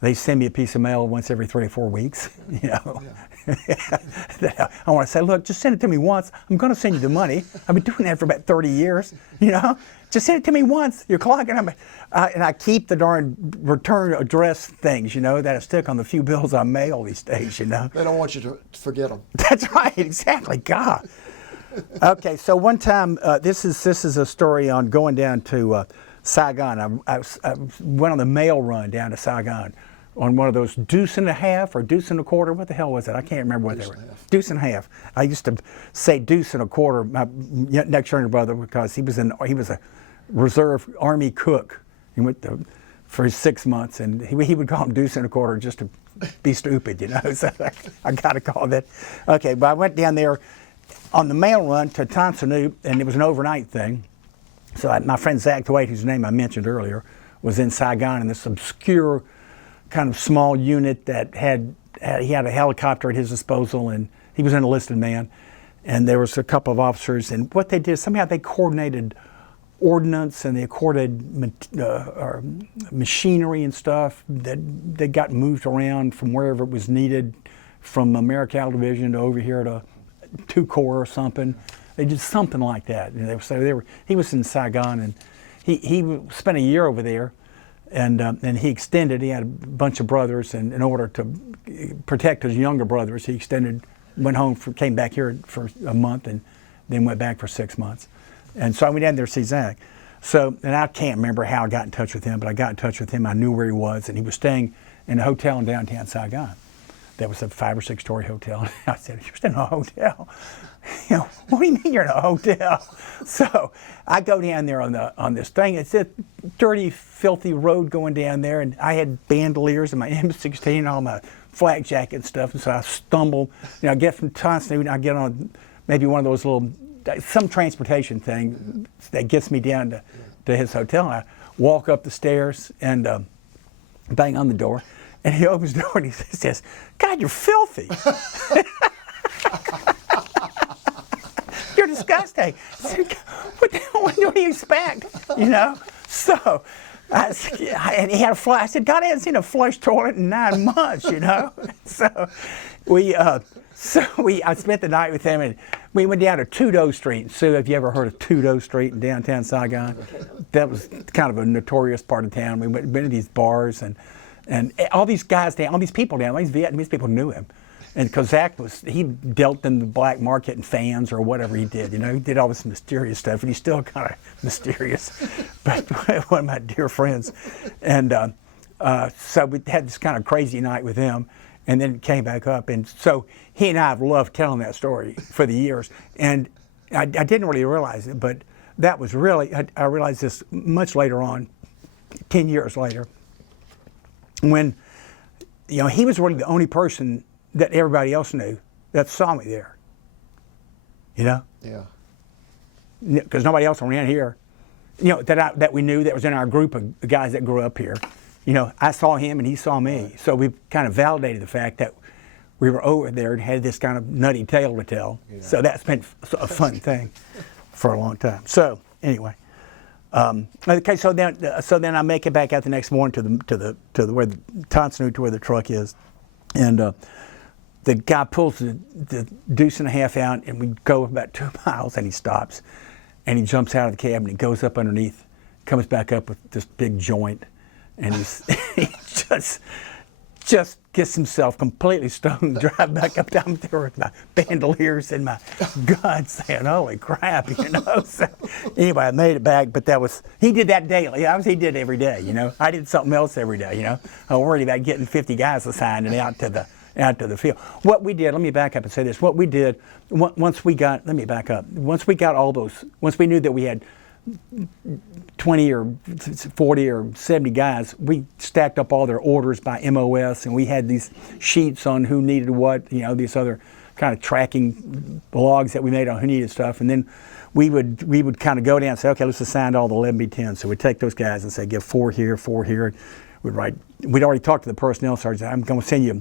they send me a piece of mail once every 3 or 4 weeks. You know, I want to say, look, just send it to me once. I'm going to send you the money. I've been doing that for about 30 years. You know, just send it to me once. You're clocking. And I keep the darn return address things, you know, that I stick on the few bills I mail these days. You know, they don't want you to forget them. That's right, exactly. God. Okay, so one time, this is a story on going down to Saigon. I went on the mail run down to Saigon on one of those deuce and a half or deuce and a quarter. What the hell was it? I can't remember what they were. Deuce and a half. I used to say deuce and a quarter, my next younger brother, because he was a reserve Army cook. He went for his 6 months, and he would call him deuce and a quarter just to be stupid, you know. So I got to call that. Okay, but I went down there on the mail run to Tonsanoop, and it was an overnight thing. So my friend Zach Thwaite, whose name I mentioned earlier, was in Saigon in this obscure kind of small unit that he had a helicopter at his disposal, and he was an enlisted man. And there was a couple of officers, and what they did, somehow they coordinated ordnance, and they coordinated machinery and stuff that got moved around from wherever it was needed, from Americal Division to over here to 2 Corps or something. They did something like that. And he was in Saigon, and he spent a year over there, and he extended. He had a bunch of brothers, and in order to protect his younger brothers, he went home, came back here for a month, and then went back for 6 months. And so I went down there to see Zach. So, and I can't remember how I got in touch with him, but I got in touch with him. I knew where he was, and he was staying in a hotel in downtown Saigon. That was a 5 or 6 story hotel. And I said, "You're staying in a hotel? You know, what do you mean you're in a hotel?" So I go down there on this thing. It's a dirty, filthy road going down there, and I had bandoliers and my M16 and all my flak jacket and stuff. And so I stumble. You know, I get from Tonsanoop, I get on maybe one of those little, some transportation thing that gets me down to his hotel. And I walk up the stairs and bang on the door. And he opens the door and he says, "God, you're filthy." "You're disgusting." I said, "What the hell do you expect?" You know? So, and he had a flush. I said, "God, I hadn't seen a flush toilet in 9 months," you know? So I spent the night with him, and we went down to Tudo Street. Sue, have you ever heard of Tudo Street in downtown Saigon? That was kind of a notorious part of town. We went to these bars, and all these guys down, all these people down, all these Vietnamese people knew him. And because Zach he dealt in the black market in fans or whatever he did, you know, he did all this mysterious stuff, and he's still kind of mysterious, but one of my dear friends. And so we had this kind of crazy night with him, and then came back up. And so he and I have loved telling that story for the years. And I didn't really realize it, but that was really, I realized this much later on, 10 years later, when, you know, he was really the only person that everybody else knew that saw me there. You know? Yeah. Because nobody else around here, you know, that we knew that was in our group of guys that grew up here. You know, I saw him and he saw me. So we kind of validated the fact that we were over there and had this kind of nutty tale to tell. Yeah. So that's been a fun thing for a long time. So anyway, okay. So then I make it back out the next morning to the where the Thompson, to where the truck is, and the guy pulls the deuce and a half out, and we go about 2 miles, and he stops, and he jumps out of the cab and he goes up underneath, comes back up with this big joint, and he just gets himself completely stoned, drive back up down there with my bandoliers and my gun, saying, holy crap, you know. So anyway, I made it back, but he did that daily. He did it every day, you know. I did something else every day, you know. I worried about getting 50 guys assigned and out to the field. What we did, let me back up and say this. What we did, once we got all those, once we knew that we had 20 or 40 or 70 guys, we stacked up all their orders by MOS, and we had these sheets on who needed what, you know, these other kind of tracking logs that we made on who needed stuff. And then we would kind of go down and say, okay, let's assign all the 11B10s. So we'd take those guys and say, give 4 here, 4 here. We'd already talked to the personnel sergeant. I'm going to send you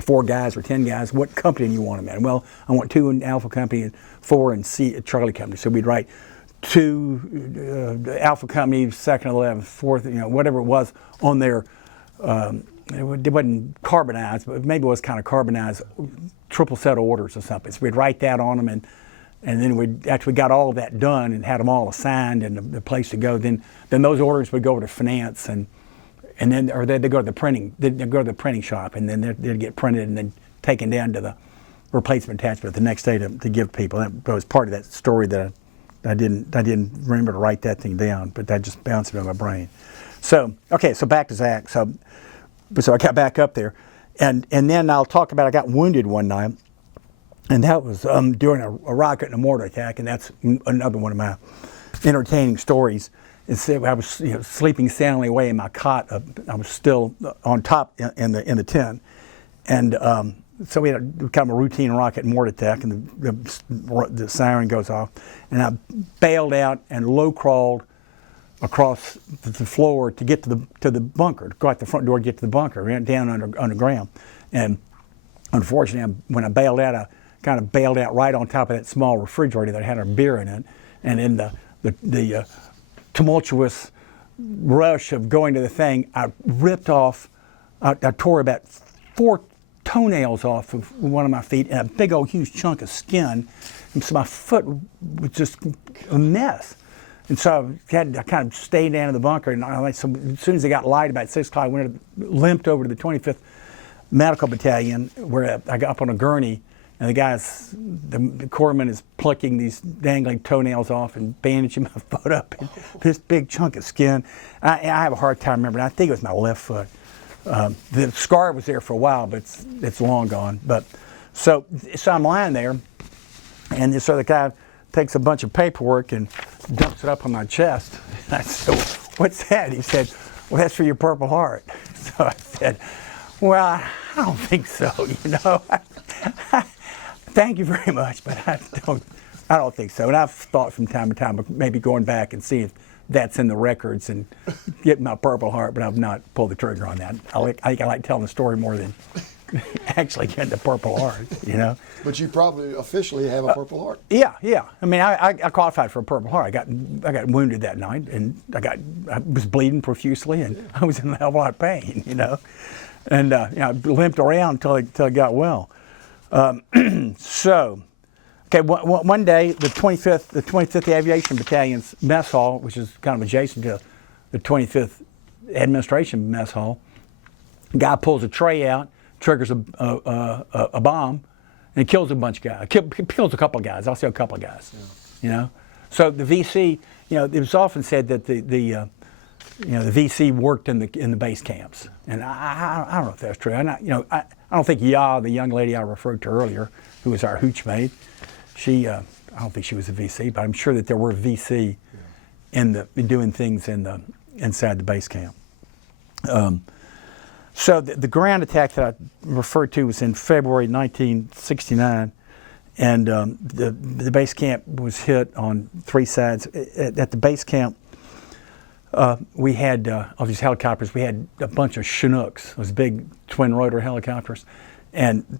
4 guys or 10 guys. What company do you want them in? Well, I want 2 in Alpha Company and 4 in Charlie Company. So we'd write 2 Alpha Company, 2nd, 11th, 4th, you know, whatever it was on their, it wasn't carbonized, but maybe it was kind of carbonized, triple set orders or something. So we'd write that on them, and then after we got all of that done and had them all assigned and the place to go, then those orders would go to finance, and then they'd go to the printing shop, and then they'd get printed and then taken down to the replacement attachment the next day to give people. That was part of that story that I didn't remember to write that thing down, but that just bounced in my brain. So, okay, so back to Zach. So I got back up there, and then I'll talk about I got wounded one night, and that was during a rocket and a mortar attack, and that's another one of my entertaining stories. I was sleeping soundly away in my cot. I was still on top in the tent, and so we had kind of a routine rocket and mortar attack, and the siren goes off, and I bailed out and low crawled across the floor to get to the bunker, to go out the front door to get to the bunker, ran down underground, and unfortunately, when I bailed out, I kind of bailed out right on top of that small refrigerator that had our beer in it, and in the tumultuous rush of going to the thing, I tore about 4 toenails off of one of my feet and a big old huge chunk of skin, and so my foot was just a mess. And so I kind of stayed down in the bunker, and so as soon as it got light about 6 o'clock, I limped over to the 25th Medical Battalion, where I got up on a gurney, and the corpsman is plucking these dangling toenails off and bandaging my foot up, and this big chunk of skin. I have a hard time remembering. I think it was my left foot. The scar was there for a while, but it's long gone. But so I'm lying there, and this other guy takes a bunch of paperwork and dumps it up on my chest. And I said, "What's that?" He said, "Well, that's for your Purple Heart." So I said, "Well, I don't think so. You know, thank you very much, but I don't think so." And I've thought from time to time of maybe going back and seeing if that's in the records and getting my Purple Heart, but I've not pulled the trigger on that. I think I like telling the story more than actually getting the Purple Heart, you know. But you probably officially have a Purple Heart. Yeah. I mean, I qualified for a Purple Heart. I got wounded that night, and I was bleeding profusely, and I was in a hell of a lot of pain, you know. And I limped around until I got well. So. Okay, one day, the 25th Aviation Battalion's mess hall, which is kind of adjacent to the 25th Administration mess hall, a guy pulls a tray out, triggers a bomb, and kills a bunch of guys. Kills a couple of guys. I'll say a couple of guys. Yeah. You know, so the VC, it was often said that the VC worked in the base camps, and I don't know if that's true. I don't think the young lady I referred to earlier, who was our hooch maid, I don't think she was a VC, but I'm sure that there were VC in doing things inside the base camp. So the ground attack that I referred to was in February 1969, and the base camp was hit on three sides. At the base camp, we had, of these helicopters, we had a bunch of Chinooks, those big twin rotor helicopters, and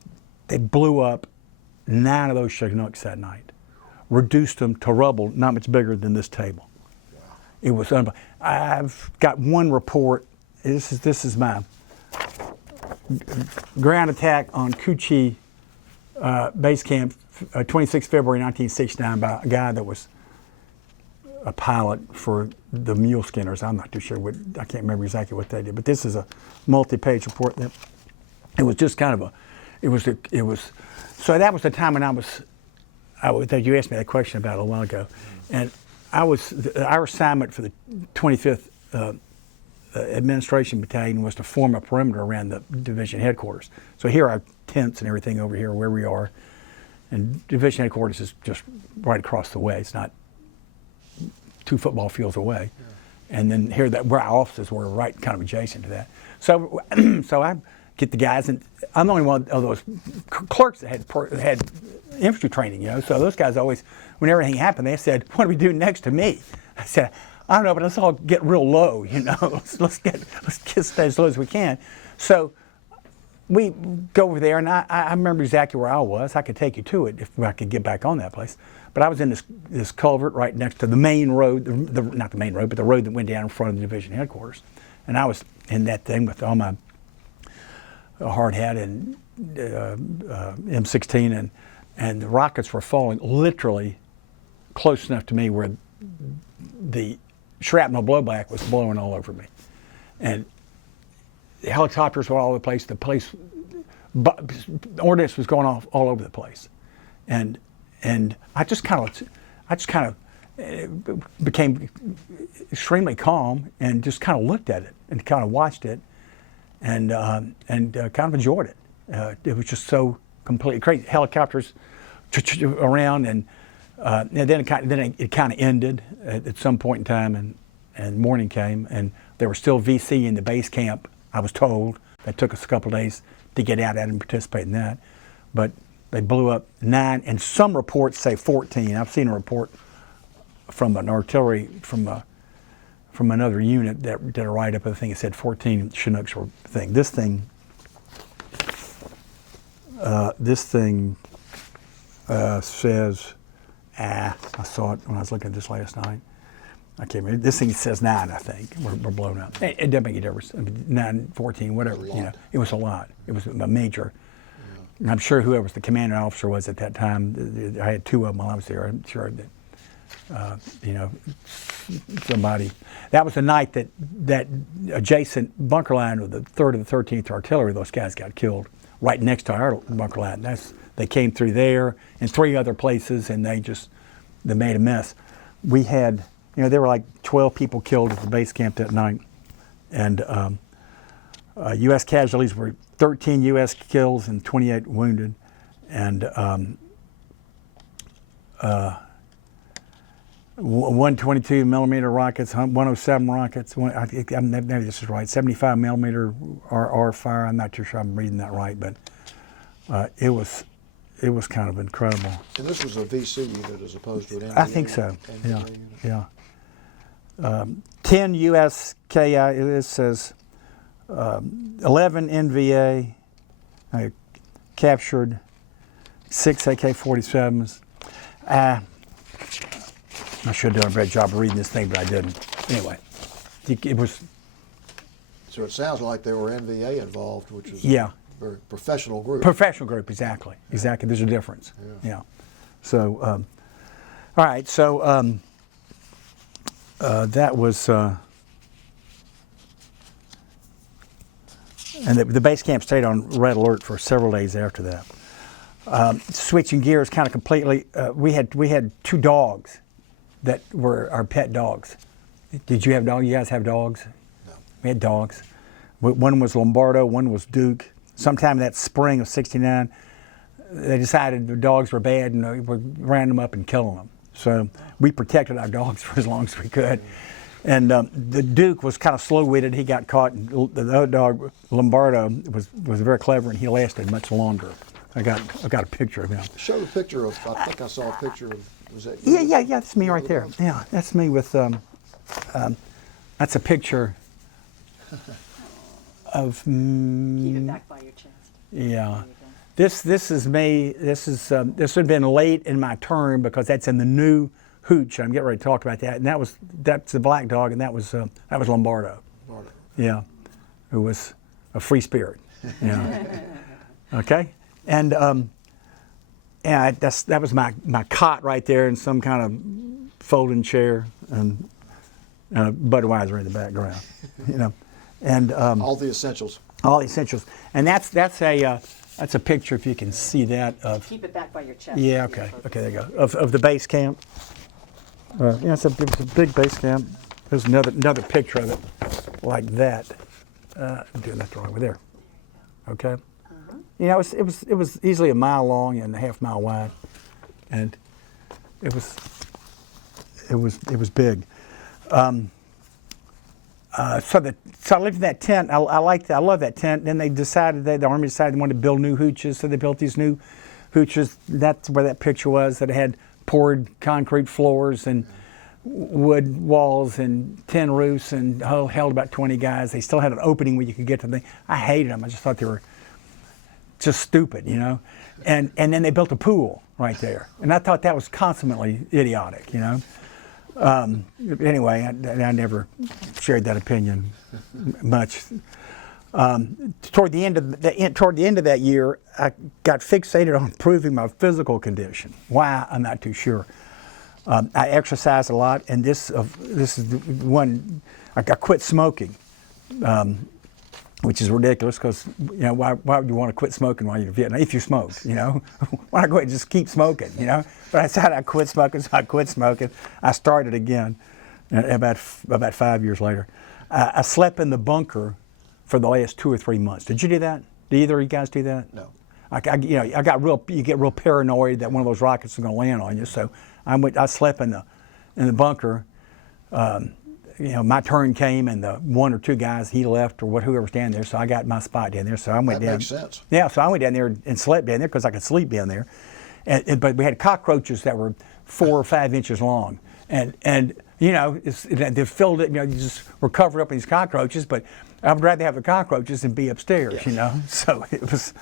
they blew up 9 of those Chinooks that night, reduced them to rubble not much bigger than this table. It was unbelievable. I've got one report. This is my ground attack on Kuchi base camp, 26 February 1969, by a guy that was a pilot for the mule skinners. I'm not too sure what, I can't remember exactly what they did, but this is a multi-page report. That it was just kind of so that was the time when that you asked me that question about a while ago, and our assignment for the 25th Administration Battalion was to form a perimeter around the division headquarters. So here are tents and everything over here where we are, and division headquarters is just right across the way. It's not 2 football fields away. Yeah. And then here where our offices were right kind of adjacent to that. So so I get the guys, and I'm the only one of those clerks that had infantry training, you know. So those guys always, when everything happened, they said, "What do we do next to me?" I said, "I don't know, but let's all get real low, you know. let's get stay as low as we can." So we go over there, and I remember exactly where I was. I could take you to it if I could get back on that place. But I was in this culvert right next to the main road, not the main road, but the road that went down in front of the division headquarters. And I was in that thing with all my hard hat and M16, and the rockets were falling literally close enough to me where the shrapnel blowback was blowing all over me. And the helicopters were all over the place. The ordnance was going off all over the place. And I just kind of became extremely calm and just kind of looked at it and kind of watched it and kind of enjoyed it. It was just so completely crazy. Helicopters around, and then it kind of ended at some point in time, and morning came, and there was still VC in the base camp. I was told that took us a couple of days to get out and participate in that, but they blew up 9, and some reports say 14. I've seen a report from an artillery from another unit that did a write-up of the thing. It said 14 Chinooks were the thing. This thing says, I saw it when I was looking at this last night. I can't remember. This thing says 9, I think. We're blown up. It doesn't make a difference. I mean, 9, 14, whatever. You know, it was a lot. It was a major. And I'm sure whoever the commanding officer was at that time, I had 2 of them while I was there. I'm sure that, somebody. That was the night that adjacent bunker line of the 3rd and the 13th Artillery, those guys got killed right next to our bunker line. They came through there and 3 other places, and they made a mess. We had, there were like 12 people killed at the base camp that night, and U.S. casualties were 13 U.S. kills and 28 wounded, and 122 millimeter rockets, 107 rockets. Maybe this is right. 75 millimeter R fire. I'm not too sure I'm reading that right, but it was kind of incredible. And this was a VC unit as opposed to an NVA? I think so. NVA Yeah. 10 U.S. KI. It says 11 NVA captured, 6 AK-47s. I should have done a better job of reading this thing, but I didn't. Anyway, it was. So it sounds like there were NVA involved, which is a very professional group. Professional group, exactly. Exactly. There's a difference. Yeah. So, all right. So that was, and the base camp stayed on red alert for several days after that. Switching gears, kind of completely. We had 2 dogs that were our pet dogs. Did you have dogs? You guys have dogs? No. We had dogs. One was Lombardo, one was Duke. Sometime that spring of '69, they decided the dogs were bad, and we ran them up and killing them. So we protected our dogs for as long as we could. And the Duke was kind of slow-witted. He got caught. And the other dog, Lombardo, was very clever, and he lasted much longer. I got a picture of him. Show the picture of, I think I saw a picture of, was that Yeah, you? yeah, yeah. That's me right there. Yeah, that's me with. That's a picture of. Keep it back by your chest. Yeah. This is me. This would have been late in my term because that's in the new hooch. I'm getting ready to talk about that, and that's the black dog, and that was Lombardo. Lombardo. Yeah, who was a free spirit. Yeah. Okay, and that was my cot right there in some kind of folding chair, and Budweiser in the background. You know, and All the essentials. all the essentials, and that's a picture, if you can see that, of. Keep it back by your chest. Yeah, okay, there you go. Of the base camp. Yeah, it's a big base camp. There's another picture of it, like that. I'm doing that the wrong way there. Okay. You know, it was easily a mile long and a half mile wide, and it was big. So I lived in that tent. I love that tent. Then the Army decided they wanted to build new hooches, so they built these new hooches. That's where that picture was. That had poured concrete floors and wood walls and tin roofs and held about 20 guys. They still had an opening where you could get to the thing. I hated them. I just thought they were just stupid, you know. And then they built a pool right there, and I thought that was consummately idiotic, you know. Anyway, I never shared that opinion much. Toward the end of that year, I got fixated on improving my physical condition. Why? I'm not too sure. I exercised a lot, and this is the one. I quit smoking, which is ridiculous because, you know, why would you want to quit smoking while you're in Vietnam? If you smoked, you know, why not go ahead and just keep smoking, you know? But I decided I'd quit smoking, so I quit smoking. I started again about 5 years later. I slept in the bunker for the last 2 or 3 months. Did you do that? Did either of you guys do that? No. You get real paranoid that one of those rockets is going to land on you. So I slept in the bunker. You know, my turn came, and the 1 or 2 guys, he left, or whoever was down there, so I got my spot down there. So I went down. That makes sense. Yeah, so I went down there and slept down there because I could sleep down there. But we had cockroaches that were 4 or 5 inches long, and you know, they filled it. You know, you just were covered up in these cockroaches. But I would rather have the cockroaches than be upstairs. Yes. You know, so it was.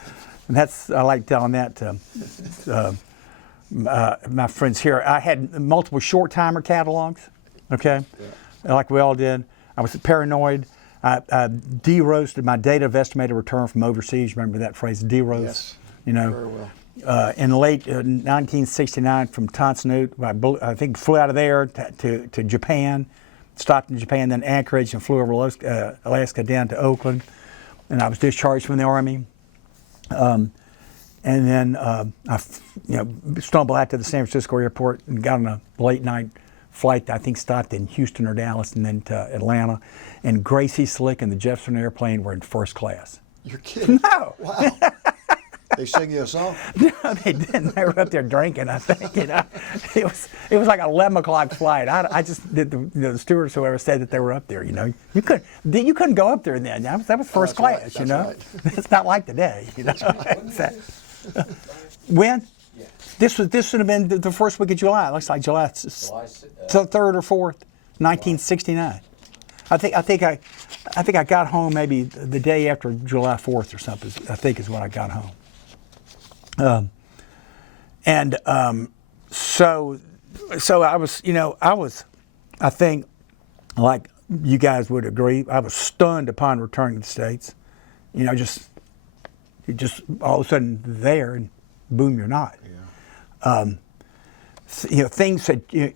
I like telling that to my friends here. I had multiple short timer catalogs. Okay. Yeah. Like we all did. I was paranoid. I de-roasted my date of estimated return from overseas. Remember that phrase, de-roast? Yes. You know, Very well. in late 1969 from Tonsanute, I think flew out of there to Japan, stopped in Japan, then Anchorage, and flew over Alaska down to Oakland. And I was discharged from the Army. And then I stumbled out to the San Francisco airport and got on a late night flight that I think stopped in Houston or Dallas and then to Atlanta. And Gracie Slick and the Jefferson Airplane were in first class. You're kidding? No. Wow. They sing you a song? No, they didn't. They were up there drinking, I think. You know, it was like an 11 o'clock flight. I just did the stewards, whoever said that they were up there. You know, you couldn't go up there then. That was first class. Right. You know, Right. It's not like today. You know, when this would have been the first week of July. It looks like July 3rd or 4th, 1969. I think I got home maybe the day after July 4th or something. I think is when I got home. So I was, I think, like you guys would agree, I was stunned upon returning to the States. You know, just all of a sudden there, and boom, you're not. Yeah. You know, things that you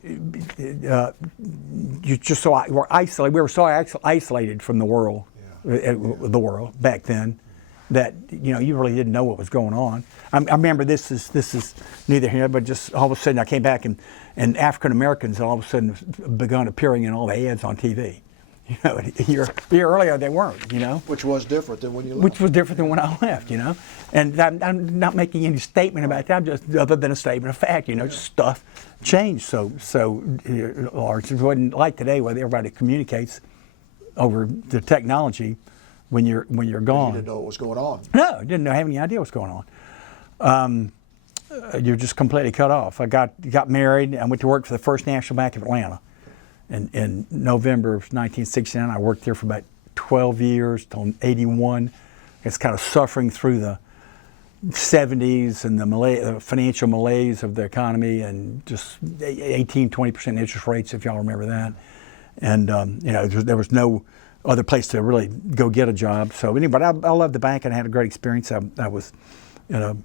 just were isolated. We were so isolated from the world, the world back then, that you really didn't know what was going on. I remember this is neither here, but just all of a sudden I came back and African Americans all of a sudden begun appearing in all the ads on TV. You know, a year earlier they weren't. You know, Which was different than when you left. which was different than when I left. You know, and I'm not making any statement about that. I'm just other than a statement of fact. You know, just stuff changed so large. It wasn't like today where everybody communicates over the technology when you're You gone. didn't know what was going on. No, didn't have any idea what's going on. You're just completely cut off. I got married. I went to work for the First National Bank of Atlanta. In November of 1969, I worked there for about 12 years till 81. It's kind of suffering through the 70s and the financial malaise of the economy and just 18-20% interest rates, if y'all remember that. And you know, there was no other place to really go get a job. So anyway, I loved the bank and I had a great experience. I was in a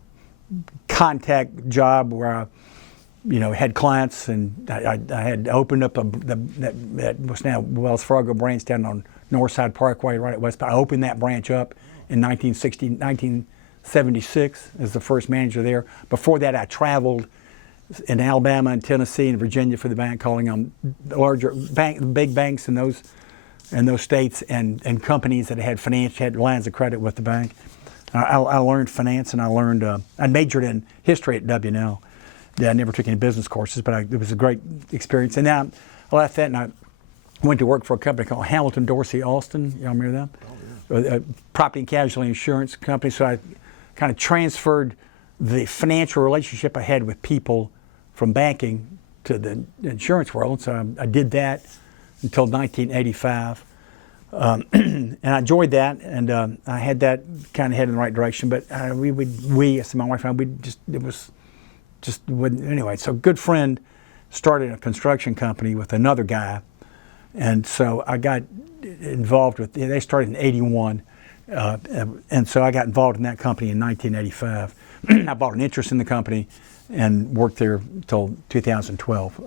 contact job where I, you know, had clients, and I had opened up that was now Wells Fargo branch down on Northside Parkway, right at West. I opened that branch up in 1976 as the first manager there. Before that, I traveled in Alabama and Tennessee and Virginia for the bank, calling on larger big banks in those states and companies that had lines of credit with the bank. I learned finance, and I majored in history at W&L. I never took any business courses, but it was a great experience. And then I left that and I went to work for a company called Hamilton Dorsey Alston. Y'all remember them? Oh, yeah. A property and casualty insurance company. So I kind of transferred the financial relationship I had with people from banking to the insurance world. So I did that until 1985. And I enjoyed that, and I had that kind of head in the right direction. But as my wife and I, it was just wouldn't, anyway. So a good friend started a construction company with another guy, and so I got involved with. They started in '81, and so I got involved in that company in 1985. I bought an interest in the company and worked there until 2012.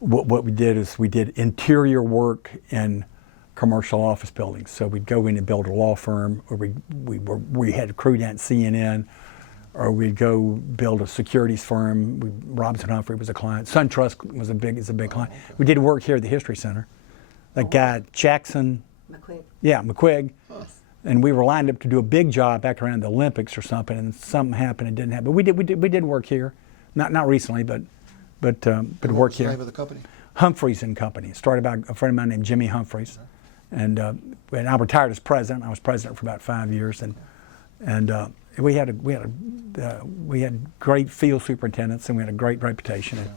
What we did is we did interior work in commercial office buildings. So we'd go in and build a law firm, or we had a crew down at CNN, or we'd go build a securities firm. Robinson Humphrey was a client. SunTrust is a big client. We did work here at the History Center. That guy Jackson. McQuigg. Yeah, McQuigg. And we were lined up to do a big job back around the Olympics or something, and something happened and didn't happen. But we did work here, not recently, but work here. What was the name of the company? Humphreys and Company. Started by a friend of mine named Jimmy Humphreys, and I retired as president. I was president for about 5 years, and we had great field superintendents, and we had a great reputation. And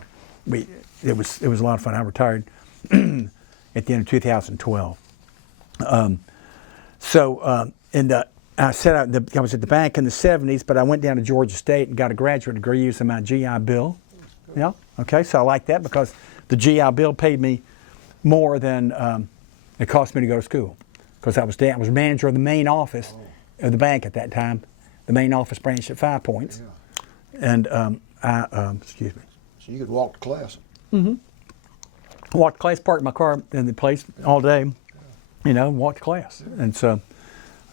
it was a lot of fun. I retired at the end of 2012. I set out. I was at the bank in the 70s, but I went down to Georgia State and got a graduate degree using my GI Bill. Yeah. Okay. So I like that because the GI Bill paid me more than it cost me to go to school, because I was manager of the main office of the bank at that time. The main office branched at 5 Points, and excuse me. So you could walk to class. Mm-hmm. Walked to class, parked my car in the place all day, you know, walked to class. And so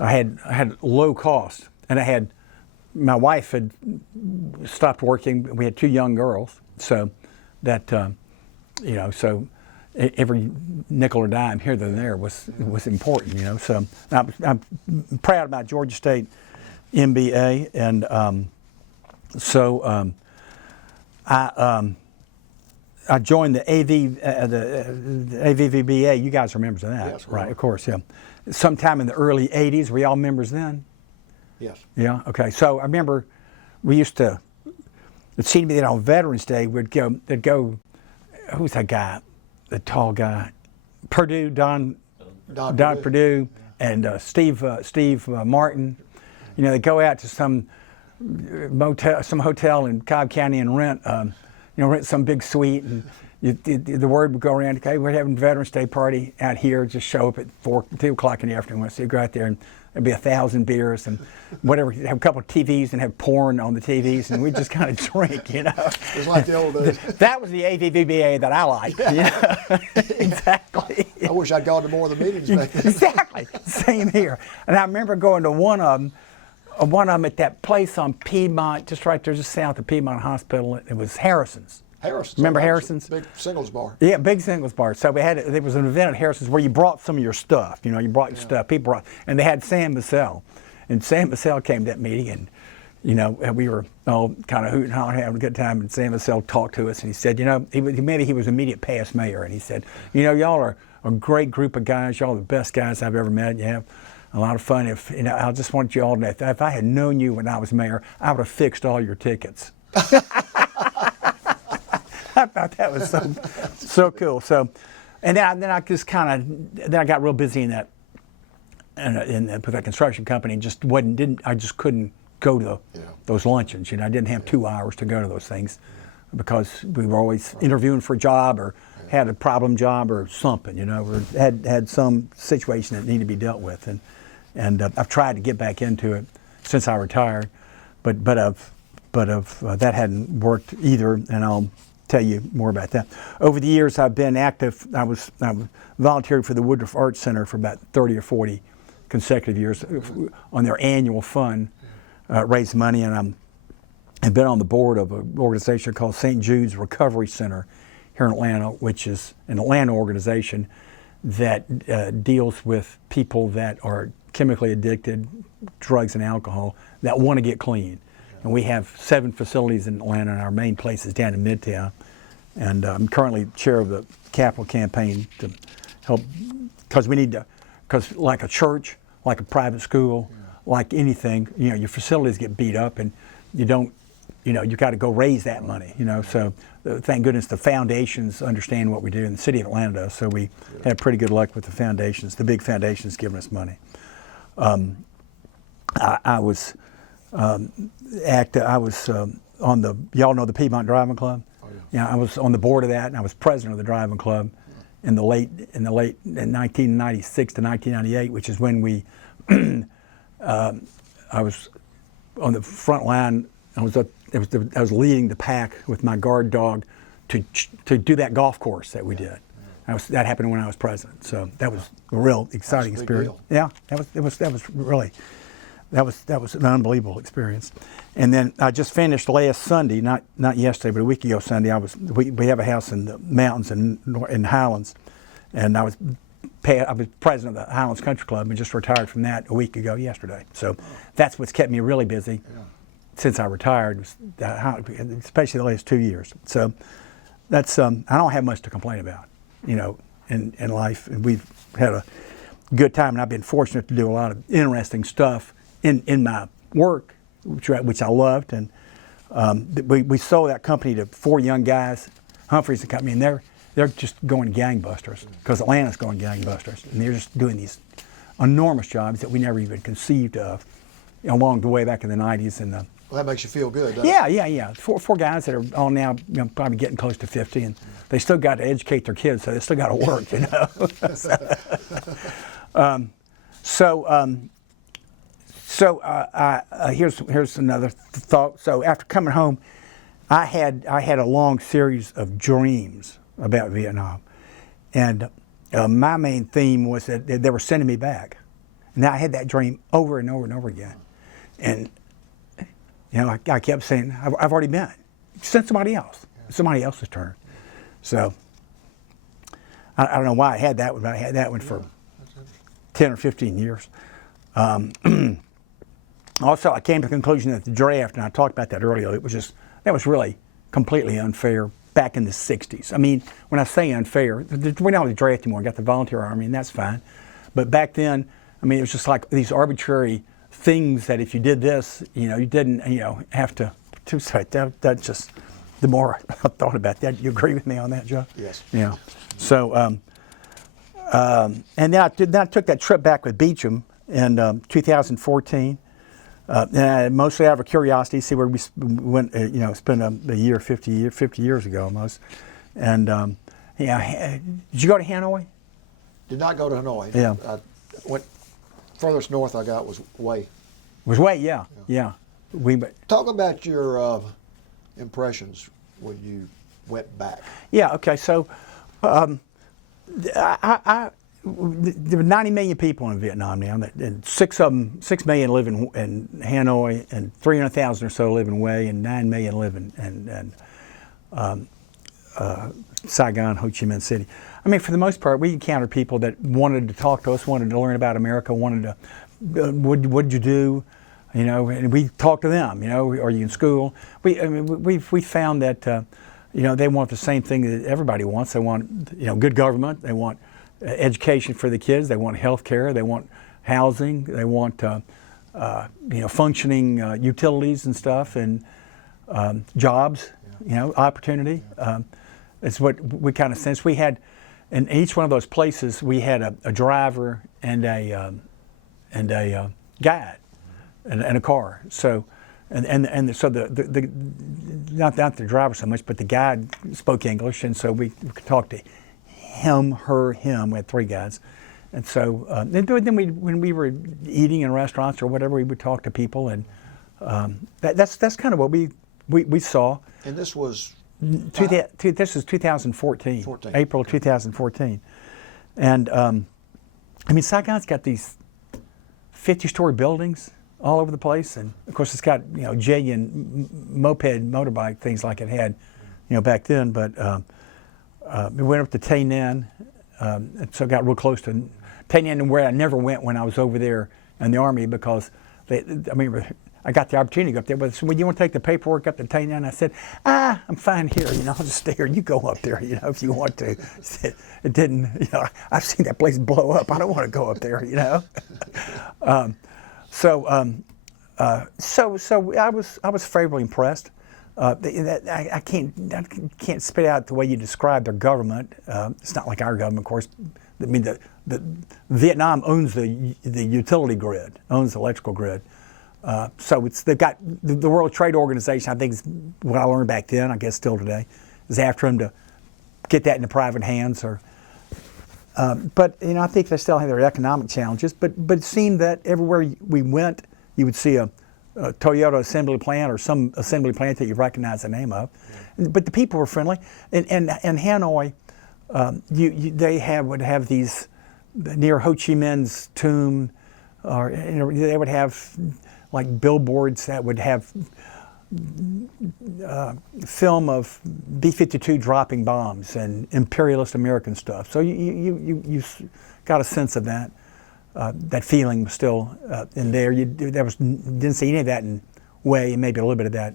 I had low cost, and my wife had stopped working. We had 2 young girls, so that you know, so every nickel or dime here and there was important, you know. So I'm proud of my Georgia State MBA, and I joined the AVVBA. You guys are members of that, yes, right? Of course, yeah. Sometime in the early '80s, were y'all members then? Yes. Yeah. Okay. So I remember we used to. It seemed to me that on Veterans Day they'd go. Who's that guy? The tall guy, Purdue, Don Purdue, and Steve Martin. You know, they go out to some hotel in Cobb County and rent some big suite, and the word would go around. Okay, we're having Veterans Day party out here. Just show up at 2 o'clock in the afternoon. So you go out there, and there'd be 1,000 beers and whatever. Have a couple of TVs and have porn on the TVs, and we just kind of drink, you know. It's like the old days. That was the AVVBA that I liked. Yeah. Exactly. I wish I'd gone to more of the meetings back then. Exactly. Same here. And I remember going to one of them at that place on Piedmont, just right there, just south of Piedmont Hospital. It was Harrison's. Harrison's. Remember That was a Harrison's? big singles bar. Yeah, big singles bar. So there was an event at Harrison's where you brought some of your stuff. You know, you brought your stuff. People brought, and they had Sam Vassell. And Sam Vassell came to that meeting, and, you know, we were all kind of hooting and hollering, having a good time. And Sam Vassell talked to us, and he said, you know, maybe he was immediate past mayor. And he said, you know, y'all are a great group of guys. Y'all are the best guys I've ever met. You have a lot of fun. If, you know, I just want you all to know, if I had known you when I was mayor, I would have fixed all your tickets. I thought that was so cool. So, and then I just I got real busy in that, with that construction company. And I just couldn't go to those luncheons. You know, I didn't have 2 hours to go to those things because we were always interviewing for a job or had a problem job or something. You know, or had some situation that needed to be dealt with, and I've tried to get back into it since I retired, but that hadn't worked either, and I'll tell you more about that. Over the years, I've been active. I volunteered for the Woodruff Arts Center for about 30 or 40 consecutive years on their annual fund, raise money, and I've been on the board of an organization called St. Jude's Recovery Center here in Atlanta, which is an Atlanta organization that deals with people that are chemically addicted, drugs and alcohol, that want to get clean. And we have 7 facilities in Atlanta, and our main place is down in Midtown. And I'm currently chair of the capital campaign to help, because we need to, because like a church, like a private school, like anything, you know, your facilities get beat up, and you don't, you know, you got to go raise that money, you know. So thank goodness the foundations understand what we do, and the city of Atlanta does. So we have pretty good luck with the foundations, the big foundations giving us money. I was active. I was on the, y'all know the Piedmont Driving Club? Oh, yeah. You know, I was on the board of that, and I was president of the driving club in 1996 to 1998, which is when we, I was on the front line. I was leading the pack with my guard dog to do that golf course that we did. That happened when I was president, so that was a real exciting experience. Yeah, that was an unbelievable experience. And then I just finished last Sunday, not yesterday, but a week ago Sunday. We have a house in the mountains in Highlands, and I was president of the Highlands Country Club and just retired from that a week ago yesterday. So that's what's kept me really busy since I retired, especially the last 2 years. So that's I don't have much to complain about, you know, in life. And we've had a good time, and I've been fortunate to do a lot of interesting stuff in my work, which I loved. And we sold that company to 4 young guys, Humphreys and Company, and they're just going gangbusters because Atlanta's going gangbusters, and they're just doing these enormous jobs that we never even conceived of, you know, along the way back in the 90s. And well, that makes you feel good, doesn't it? Yeah. Four guys that are all now, you know, probably getting close to 50, and they still got to educate their kids, so they still got to work, you know. Here's another thought. So after coming home, I had a long series of dreams about Vietnam, and my main theme was that they were sending me back. And I had that dream over and over and over again, and you know, I kept saying, I've already been. Send somebody else. It's somebody else's turn. So I don't know why I had that one, but I had that one for 10 or 15 years. Also, I came to the conclusion that the draft, and I talked about that earlier, that was really completely unfair back in the 60s. I mean, when I say unfair, we don't have the draft anymore. We got the volunteer army, and that's fine. But back then, I mean, it was just like these arbitrary things that if you did this, you know, you didn't, you know, have to say that just, the more I thought about that, you agree with me on that, Joe? Yes. Yeah. So, and then I took that trip back with Beecham in 2014, and mostly out of curiosity, see where we went, you know, spent a year, 50 years ago almost. And, yeah, did you go to Hanoi? Did not go to Hanoi. Yeah. I went, furthest north I got was Hue. Was Hue, yeah. Talk about your impressions when you went back. Yeah, okay, so there were 90 million people in Vietnam now, and 6 million live in Hanoi, and 300,000 or so live in Hue, and 9 million live in Saigon, Ho Chi Minh City. I mean, for the most part, we encountered people that wanted to talk to us, wanted to learn about America, wanted to, what'd you do? You know, and we talked to them. You know, are you in school? We found that, you know, they want the same thing that everybody wants. They want, you know, good government. They want education for the kids. They want health care. They want housing. They want, you know, functioning utilities and stuff, and jobs. You know, opportunity. It's what we kind of sensed. We had, in each one of those places, we had a driver and a guide and a car. So, so the not the driver so much, but the guide spoke English, and so we could talk to him, her, him. We had 3 guides, and so then when we were eating in restaurants or whatever, we would talk to people, and that's kind of what we saw. And this was This is 2014, 14. April 2014. And I mean, Saigon's got these 50-story buildings all over the place. And of course, it's got, you know, Jayan motorbike things like it had, you know, back then. But we went up to Tay Ninh, and so got real close to Tay Ninh, where I never went when I was over there in the Army, because I got the opportunity to go up there, but so when you want to take the paperwork up to Tay Ninh, I said, I'm fine here, you know, I'll just stay here. You go up there, you know, if you want to. It didn't, you know, I've seen that place blow up. I don't want to go up there, you know. So I was favorably impressed. I can't spit out the way you describe their government. It's not like our government, of course. I mean, the Vietnam owns the utility grid, owns the electrical grid. So they've got the World Trade Organization, I think is what I learned back then, I guess still today, is after them to get that into private hands. But you know, I think they still have their economic challenges. But it seemed that everywhere we went, you would see a Toyota assembly plant or some assembly plant that you recognize the name of. But the people were friendly. And Hanoi, they would have these near Ho Chi Minh's tomb, or you know, they would have like billboards that would have film of B-52 dropping bombs and imperialist American stuff. So you got a sense of that. That feeling was still in there. Didn't see any of that in Hue, and maybe a little bit of that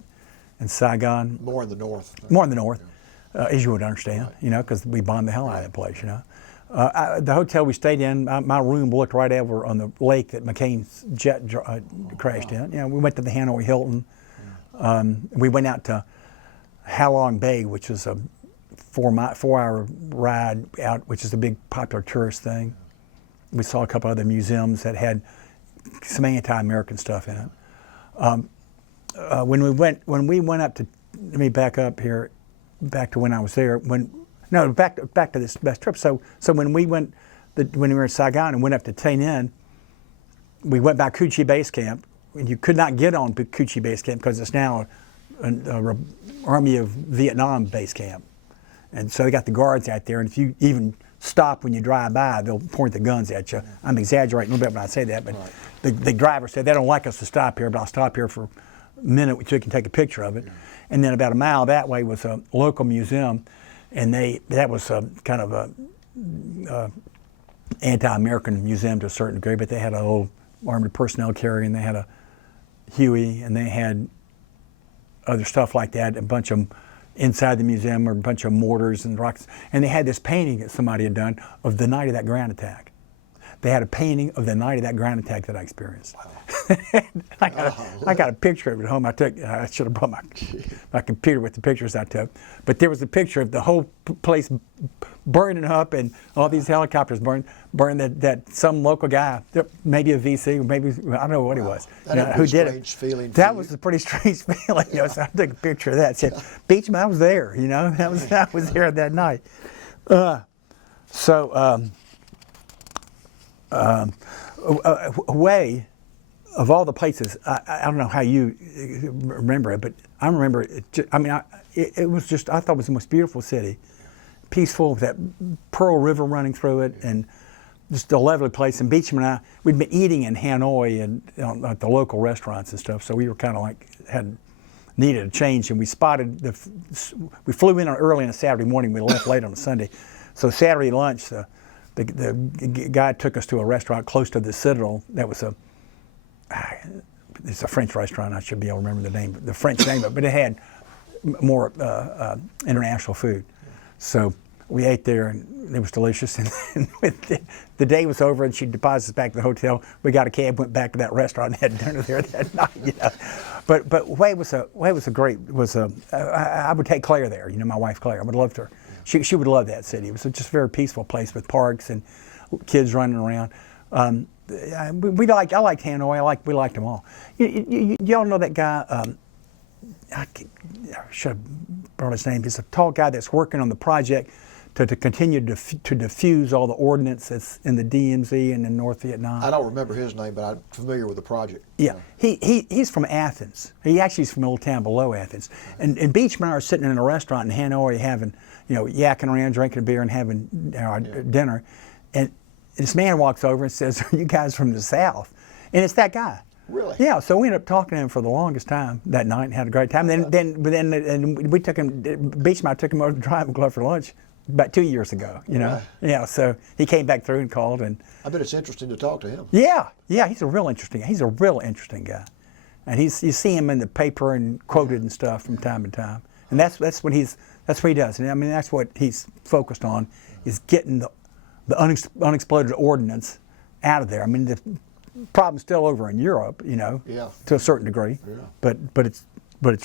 in Saigon. more in the north. More in the north, as you would understand, right. You know, because we bombed the hell out of that place, you know. The hotel we stayed in, my room looked right over on the lake that McCain's jet crashed in. You know, we went to the Hanoi Hilton. We went out to Halong Bay, which is a 4-hour ride out, which is a big popular tourist thing. We saw a couple other museums that had some anti-American stuff in it. When we went up to, let me back up here, back to when I was there. Back to this best trip. So when we went, when we were in Saigon and went up to Tay Ninh, we went by Cu Chi Base Camp. And you could not get on Cu Chi Base Camp because it's now an Army of Vietnam base camp. And so they got the guards out there, and if you even stop when you drive by, they'll point the guns at you. I'm exaggerating a little bit when I say that, but right. The driver said, they don't like us to stop here, but I'll stop here for a minute so you can take a picture of it. Yeah. And then about a mile that way was a local museum, and that was kind of a anti-American museum to a certain degree, but they had a little armored personnel carrier, and they had a Huey, and they had other stuff like that, a bunch of inside the museum were a bunch of mortars and rocks, and they had this painting that somebody had done of the night of that ground attack. They had a painting of the night of that ground attack that I experienced. Wow. I got a picture of it at home. I should have brought my computer with the pictures I took. But there was a picture of the whole place burning up and all these helicopters burned that some local guy, maybe a VC, or maybe, I don't know what he was, who did it. Feeling that was a pretty strange feeling. You know, so I took a picture of that. Said, Beachman, I was there. You know, I was there that night. Hue, of all the places, I don't know how you remember it, but I remember it. It was just, I thought it was the most beautiful city, peaceful with that Pearl River running through it, and just a lovely place. And Beachman and I, we'd been eating in Hanoi and at the local restaurants and stuff, so we were kind of like had needed a change, and we spotted we flew in early on a Saturday morning. We left late on a Sunday, so Saturday lunch, the guy took us to a restaurant close to the Citadel. That was it's a French restaurant. I should be able to remember the French name of it, but it had more international food. So we ate there, and it was delicious. And the day was over, and she deposited us back to the hotel. We got a cab, went back to that restaurant, and had dinner there that night. You know, but Way was a great. I would take Claire there. You know, my wife Claire. I would love her. She would love that city. It was just a very peaceful place with parks and kids running around. I liked Hanoi. We liked them all. Y'all know that guy? I should have brought his name. He's a tall guy that's working on the project to continue to defuse all the ordnance that's in the DMZ and in North Vietnam. I don't remember his name, but I'm familiar with the project. Yeah, he's from Athens. He actually is from a little town below Athens. And Beach and I are sitting in a restaurant in Hanoi having, yakking around, drinking beer and having dinner. And this man walks over and says, "Are you guys from the South?" And it's that guy. Really? Yeah. So we ended up talking to him for the longest time that night and had a great time. Then we took him. Beach and I took him over to Driving Club for lunch about 2 years ago. Right. Yeah. So he came back through and called, and I bet it's interesting to talk to him. yeah, he's a real interesting guy, and you see him in the paper and quoted and stuff from time to time, and that's what he does. And I mean, that's what he's focused on, is getting the unexploded ordnance out of there. I mean, the problem's still over in Europe, Yeah. to a certain degree, Yeah. but it's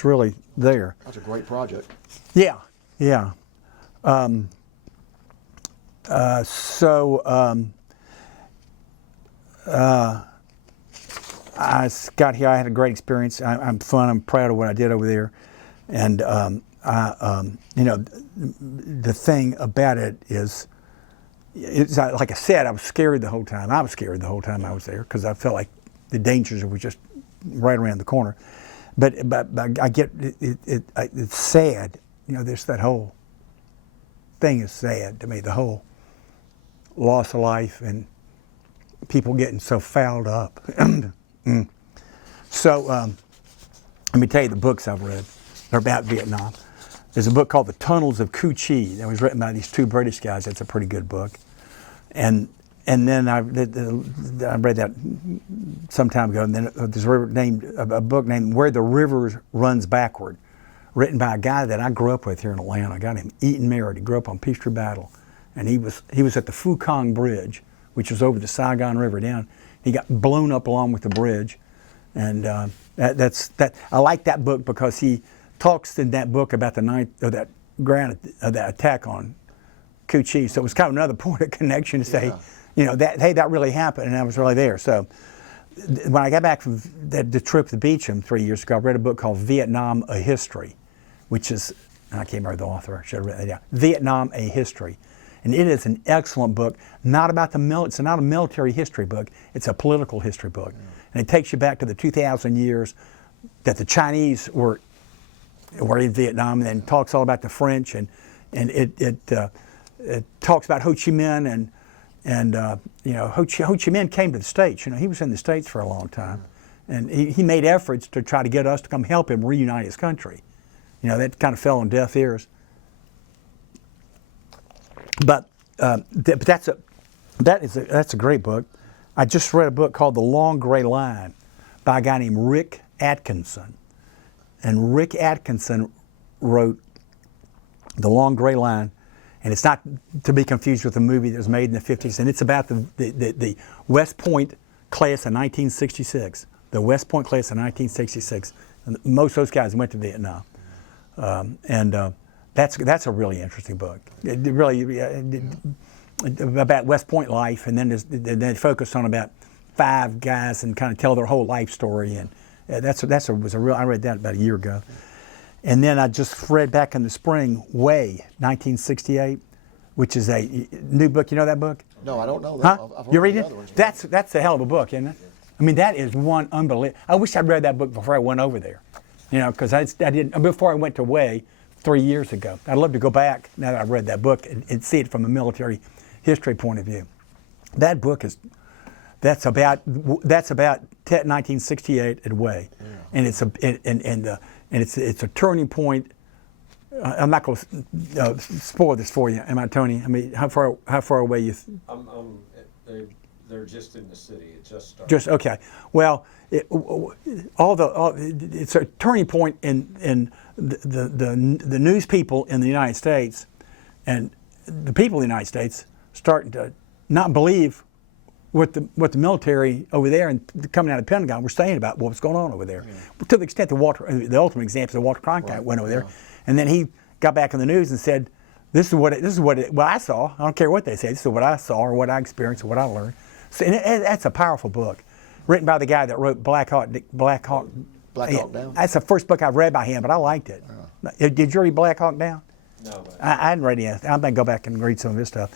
really there. That's a great project. Yeah. I got here. I had a great experience. I'm proud of what I did over there, and the thing about it is, it's like I said, I was scared the whole time. I was scared the whole time I was there because I felt like the dangers were just right around the corner. But I get it's sad. There's that whole thing is sad to me. The whole loss of life and people getting so fouled up. So let me tell you the books I've read. They're about Vietnam. There's a book called The Tunnels of Cu Chi that was written by these two British guys. That's a pretty good book. And then I read that some time ago. And then there's a book named Where the River Runs Backward, written by a guy that I grew up with here in Atlanta, a guy named Eaton Merritt. He grew up on Peachtree Battle. And he was at the Phu Quang Bridge, which was over the Saigon River down. He got blown up along with the bridge. And I like that book because he talks in that book about the night of that attack on Cu Chi. So it was kind of another point of connection to say, that really happened, and I was really there. So when I got back from the trip to Beecham 3 years ago, I read a book called Vietnam: A History, which is, I can't remember the author. I should have written that down. Vietnam: A History, and it is an excellent book. Not about it's not a military history book. It's a political history book, and it takes you back to the 2,000 years that the Chinese were in Vietnam, and then talks all about the French, and it talks about Ho Chi Minh and Ho Chi Minh came to the States. He was in the States for a long time, and he made efforts to try to get us to come help him reunite his country. That kind of fell on deaf ears. But that's a great book. I just read a book called The Long Gray Line by a guy named Rick Atkinson. And Rick Atkinson wrote The Long Gray Line, and it's not to be confused with the movie that was made in the 50s, and it's about the West Point class of 1966. The West Point class of 1966. And most of those guys went to Vietnam. That's a really interesting book. It really about West Point life, and then they focus on about 5 guys and kind of tell their whole life story. And I read that about a year ago. And then I just read back in the spring, Way, 1968, which is a new book. You know that book? No, I don't know that. Huh? I've heard You read the it? other ones. That's a hell of a book, isn't it? I mean, that is one unbelievable. I wish I'd read that book before I went over there. Because I didn't, before I went to Way 3 years ago. I'd love to go back now that I've read that book and see it from a military history point of view. That book that's about 1968 at Way, and and it's a turning point. I'm not going to spoil this for you, am I, Tony? I mean, how far away you? They're just in the city. It just started. Just okay. Well, it's a turning point in the news people in the United States, and the people in the United States starting to not believe what the military over there and coming out of the Pentagon were saying about what was going on over there. Yeah. To the extent the ultimate example, Walter Cronkite went over there, and then he got back in the news and said, "This is what I saw. I don't care what they say. This is what I saw or what I experienced or what I learned." So, and that's a powerful book, written by the guy that wrote Black Hawk Down. That's the first book I've read by him, but I liked it. Yeah. Did you read Black Hawk Down? No. I hadn't read it. I'm going to go back and read some of his stuff.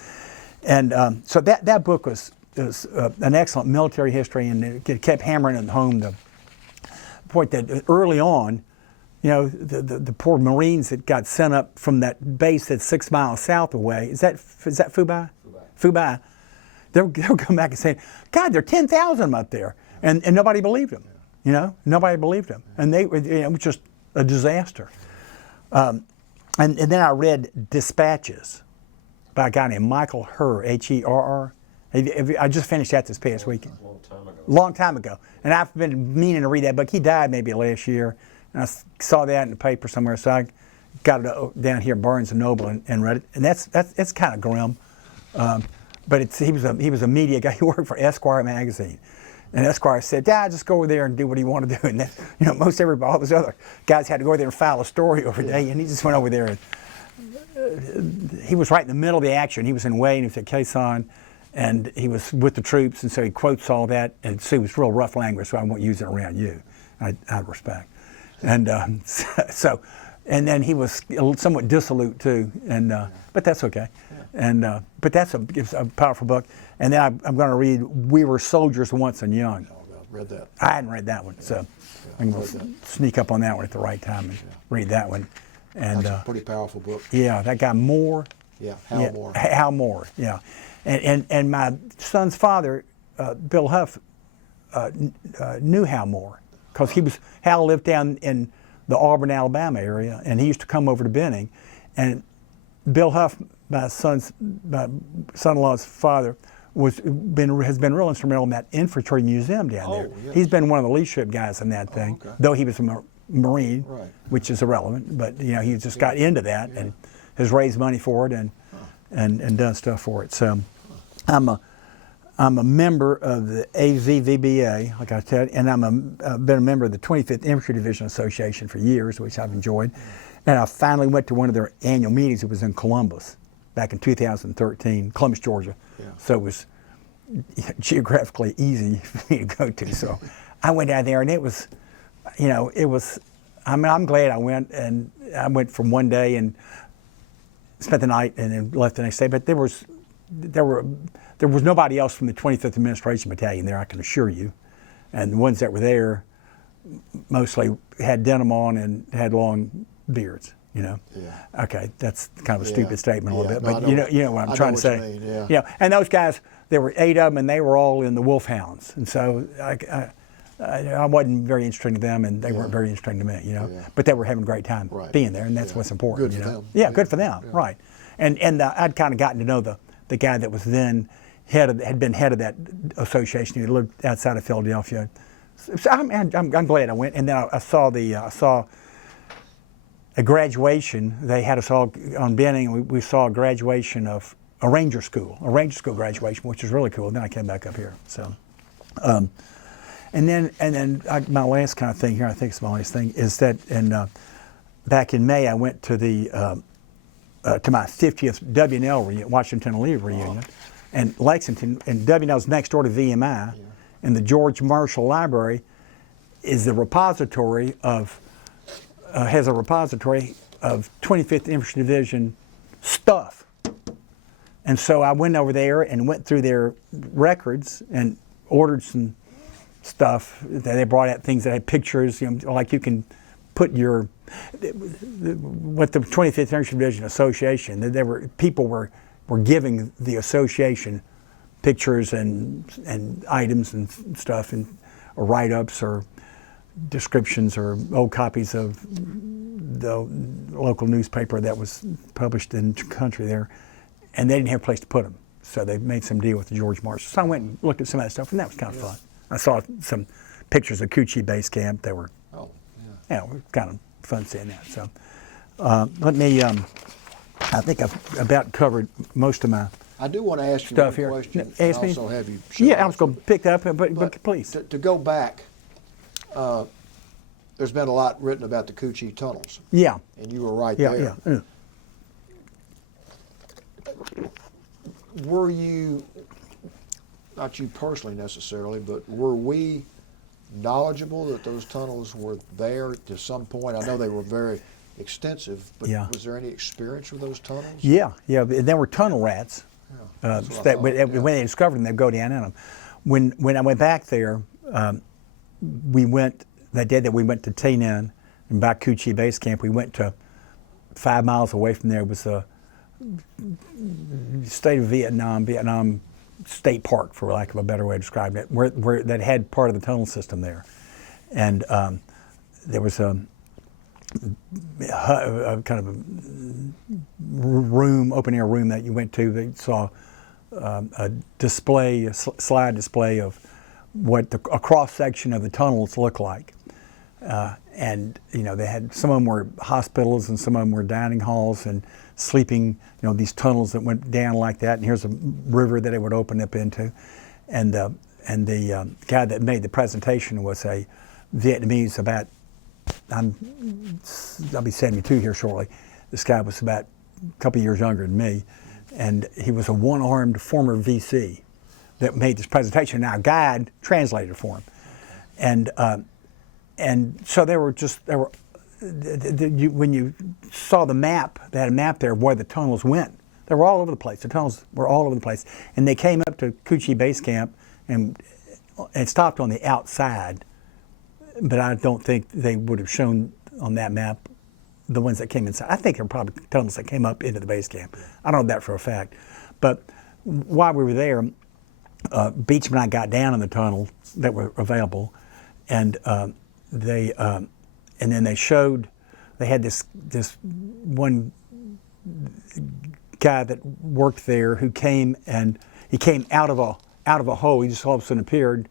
And so that book was an excellent military history, and it kept hammering home the point that early on, you know, the poor Marines that got sent up from that base that's 6 miles south away. Is that Fubai? Fubai. They'll come back and say, "God, there are 10,000 of them up there," and nobody believed them. You know, nobody believed them, and it was just a disaster. And then I read Dispatches by a guy named Michael Herr, Herr. I just finished that this past weekend. Long time ago. And I've been meaning to read that book. He died maybe last year, and I saw that in the paper somewhere, so I got it down here at Barnes & Noble and read it. And it's kind of grim. But he was a media guy. He worked for Esquire magazine, and Esquire said, "Yeah, just go over there and do what you want to do." And then, you know, all those other guys had to go over there and file a story every day, and he just went over there. And he was right in the middle of the action. He was in Wayne, he was at Quezon, and he was with the troops, and so he quotes all that. And so it was real rough language, so I won't use it around you. Out of respect. And and then he was somewhat dissolute too, and but that's okay. And but it's a powerful book. And then I'm going to read "We Were Soldiers Once and Young." Oh, I read that. I hadn't read that one, so I'm going to sneak up on that one at the right time and read that one. And that's a pretty powerful book. Yeah, that guy Moore. Yeah, Hal Moore. Hal Moore. Yeah, and my son's father, Bill Huff, knew Hal Moore because Hal lived down in the Auburn, Alabama area, and he used to come over to Benning, and Bill Huff, my son-in-law's father, has been real instrumental in that infantry museum down there. Yes. He's been one of the leadership guys in that thing, though he was a Marine, which is irrelevant. But you know, he just got into that and has raised money for it and done stuff for it. So I'm a member of the AVVBA, like I said, and I've been a member of the 25th Infantry Division Association for years, which I've enjoyed. And I finally went to one of their annual meetings. It was in Columbus back in 2013, Columbus, Georgia. Yeah. So it was geographically easy for me to go to. So I went down there, and it was, you know, I'm glad I went. And I went for one day and spent the night and then left the next day. But there was nobody else from the 25th Administration Battalion there, I can assure you. And the ones that were there mostly had denim on and had long beards, you know. Yeah. Okay, that's kind of a stupid statement a little bit, but you know what I'm trying to say. You mean, yeah. And those guys, there were 8 of them, and they were all in the Wolfhounds, and so I wasn't very interesting to them, and they weren't very interesting to me, you know. But they were having a great time being there, and that's what's important. Good for you know? them. Yeah, good for them, right. And I'd kind of gotten to know the guy that was then had been head of that association. He lived outside of Philadelphia. So I'm glad I went. And then I saw a graduation. They had us all on Benning, and we saw a graduation of a Ranger School graduation, which was really cool. Then I came back up here. So, and then my last kind of thing here, I think it's my last thing, is that back in May I went to to my 50th W&L Washington Lee reunion, and Lexington, and W&L's next door to VMI, and the George Marshall Library is the repository has a repository of 25th Infantry Division stuff. And so I went over there and went through their records and ordered some stuff. They brought out things that had pictures, you know, like you can put what the 25th Infantry Division Association, people were giving the association pictures and items and stuff, or write-ups, or descriptions or old copies of the local newspaper that was published in the country there, and they didn't have a place to put them. So they made some deal with the George Marshall. So I went and looked at some of that stuff, and that was kind of fun. I saw some pictures of Coochie Base Camp. They were, it was kind of fun seeing that. So let me, I think I've about covered most of my I do want to ask you stuff one here. question, and Ask me. also have you show Yeah, I us was going to pick that up, but please. To go back, there's been a lot written about the Coochie tunnels, Yeah, and you were right yeah, there. yeah. Were you, not you personally necessarily, but were we knowledgeable that those tunnels were there to some point? I know they were very extensive, but Yeah. was there any experience with those tunnels? Yeah, and there were tunnel rats. That's what I That thought, when yeah. they discovered them, they'd go down in them. When I went back there, we went that day that we went to Tainan and back Coochie Base Camp. We went to 5 miles away from there was a state of Vietnam State Park, for lack of a better way of describing it, where that had part of the tunnel system there, and there was a kind of a room, open air room that you went to. That saw a display, a slide display of what a cross section of the tunnels looked like, and they had some of them were hospitals and some of them were dining halls and sleeping. These tunnels that went down like that, and here's a river that it would open up into, and the guy that made the presentation was a Vietnamese. I'll be 72 here shortly. This guy was about a couple years younger than me, and he was a one-armed former VC that made this presentation. Now, a guide translated for him, and so when you saw the map, they had a map there of where the tunnels went. They were all over the place. The tunnels were all over the place, and they came up to Coochie Base Camp and stopped on the outside. But I don't think they would have shown on that map the ones that came inside. I think there were probably tunnels that came up into the base camp. I don't know that for a fact. But while we were there, Beachman and I got down in the tunnel that were available, and and then they had this one guy that worked there who came out of a hole. He just all of a sudden appeared,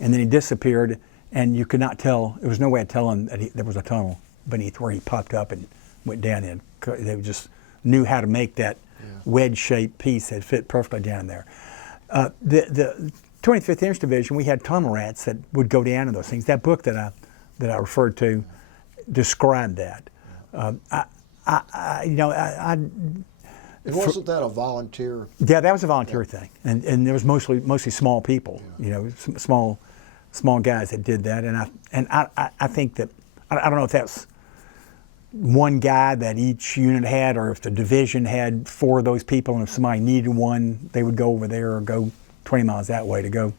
and then he disappeared. And you could not tell, there was no way of telling that there was a tunnel beneath where he popped up and went down in. They just knew how to make that wedge-shaped piece that fit perfectly down there. The 25th Infantry Division, we had tunnel rats that would go down in those things. That book that I referred to described that. And wasn't that a volunteer? Yeah, that was a volunteer thing, and there was mostly small people. Small guys that did that, and I think that I don't know if that's one guy that each unit had, or if the division had 4 of those people, and if somebody needed one, they would go over there or go 20 miles that way to go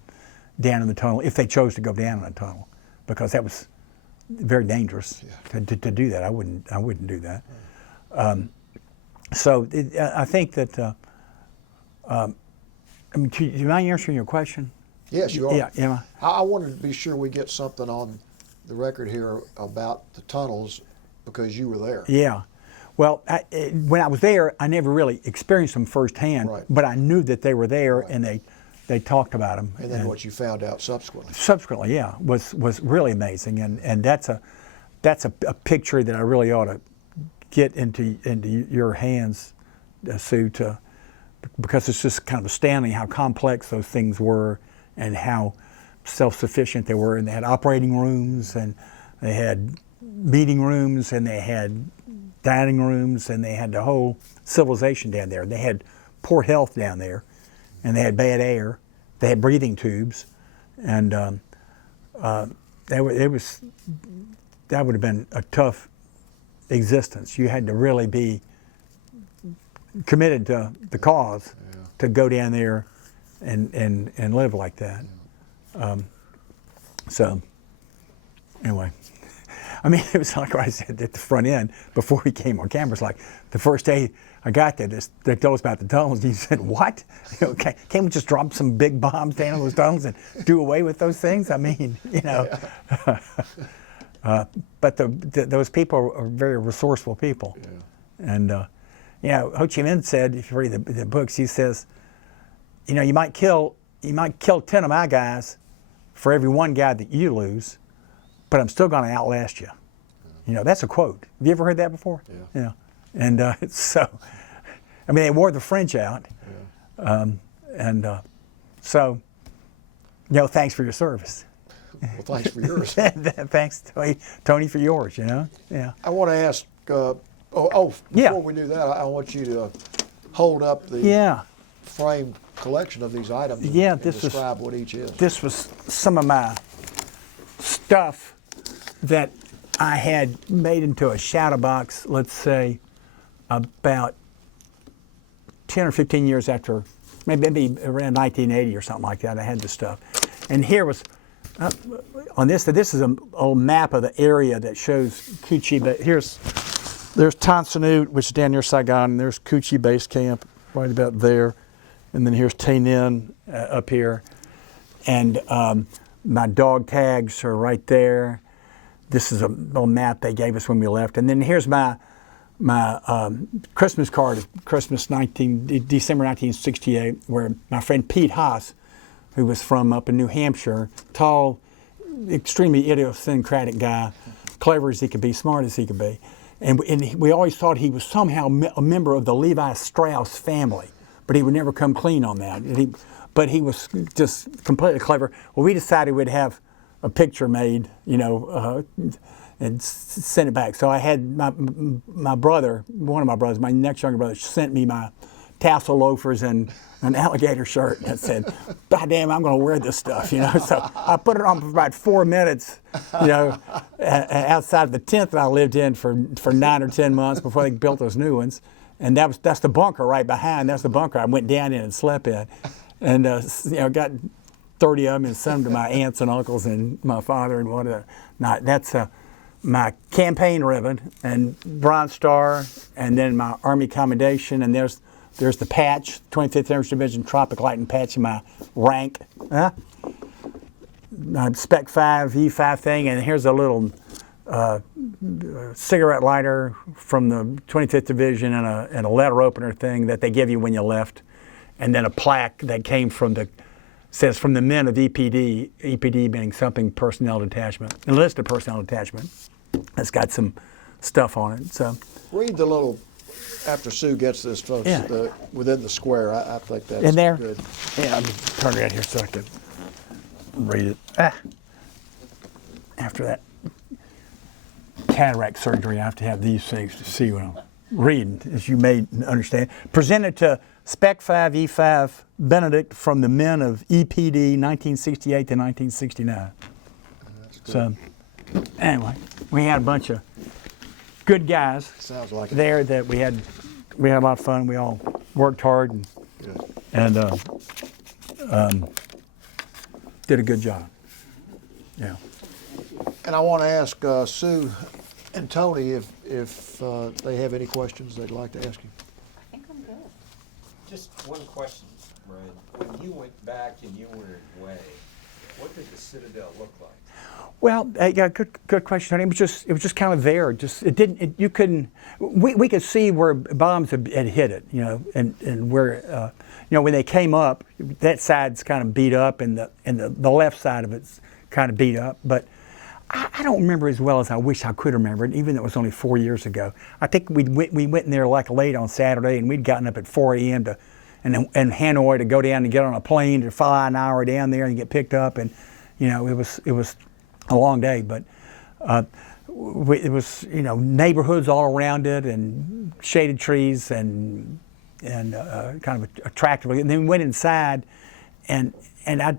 down in the tunnel if they chose to go down in the tunnel, because that was very dangerous to do that. I wouldn't do that. So I think that. Do you mind answering your question? Yes, you are. Yeah. I wanted to be sure we get something on the record here about the tunnels because you were there. Yeah. Well, when I was there, I never really experienced them firsthand, Right. but I knew that they were there, Right. and they talked about them. And then what you found out subsequently. Subsequently, yeah, was really amazing, and that's a picture that I really ought to get into your hands, Sue, because it's just kind of astounding how complex those things were and how self-sufficient they were. And they had operating rooms, and they had meeting rooms, and they had dining rooms, and they had the whole civilization down there. They had poor health down there, and they had bad air. They had breathing tubes, and that would have been a tough existence. You had to really be committed to the cause to go down there and live like that. So anyway, I mean, it was like what I said at the front end before we came on camera. It's like the first day I got there, they told us about the tunnels, and you said, what? Can't we just drop some big bombs down on those tunnels and do away with those things? I mean, But those people are very resourceful people. Yeah. And, you know, Ho Chi Minh said, if you read the books, he says, you know, you might kill 10 of my guys for every one guy that you lose, but I'm still going to outlast you. You know, that's a quote. Have you ever heard that before? Yeah. Yeah. And so, I mean, they wore the French out. Yeah. So, you know, thanks for your service. Well, thanks for yours. Thanks, Tony, for yours, you know? Yeah. I want to ask, before we do that, I want you to hold up the framed collection of these items and describe what each is. This was some of my stuff that I had made into a shadow box, let's say, about 10 or 15 years after, maybe around 1980 or something like that. I had this stuff. And here was, on this is an old map of the area that shows Cu Chi. But there's Tan Son Nhut, which is down near Saigon, and there's Cu Chi Base Camp right about there. And then here's Tay Ninh up here. And my dog tags are right there. This is a little map they gave us when we left. And then here's my Christmas card of December 1968, where my friend Pete Haas, who was from up in New Hampshire, tall, extremely idiosyncratic guy, clever as he could be, smart as he could be. And we always thought he was somehow a member of the Levi Strauss family, but he would never come clean on that. But he was just completely clever. Well, we decided we'd have a picture made, you know, and send it back. So I had my brother, one of my brothers, my next younger brother, sent me my tassel loafers and an alligator shirt that said, "God damn, I'm going to wear this stuff," you know. So I put it on for about 4 minutes, you know, outside of the tent that I lived in for 9 or 10 months before they built those new ones. And that's the bunker right behind. That's the bunker I went down in and slept in, and you know, got 30 of them and sent them to my aunts and uncles and my father and whatever. Now that's my campaign ribbon and Bronze Star, and then my Army Commendation, and there's the patch, 25th Infantry Division Tropic Lightning patch in my rank. My Spec 5 E5 thing, and here's a little cigarette lighter from the 25th Division and a letter opener thing that they give you when you left, and then a plaque that came from says from the men of EPD, EPD being something personnel detachment, enlisted personnel detachment. It's got some stuff on it. So read the little, after Sue gets this, folks, within the square. I think that's in there? Good. Yeah, I'm turn it out here so I can read it. After that cataract surgery, I have to have these things to see what I'm reading, as you may understand. Presented to Spec 5 E5 Benedict from the men of EPD 1968 to 1969. That's good. So anyway, we had a bunch of good guys Sounds like it. there that we had a lot of fun. We all worked hard and did a good job. Yeah. And I want to ask Sue and Tony if they have any questions they'd like to ask you. I think I'm good. Just one question, Brian. When you went back and you were away, what did the Citadel look like? Well, yeah, good question, Tony. It was just kind of there. You couldn't. We could see where bombs had hit it, you know, and where, you know, when they came up, that side's kind of beat up, and the left side of it's kind of beat up. But I don't remember as well as I wish I could remember it, even though it was only 4 years ago. I think we went in there like late on Saturday, and we'd gotten up at 4 a.m. and Hanoi to go down and get on a plane to fly an hour down there and get picked up, and you know, it was a long day, but it was, you know, neighborhoods all around it and shaded trees and kind of attractive. And then we went inside, and I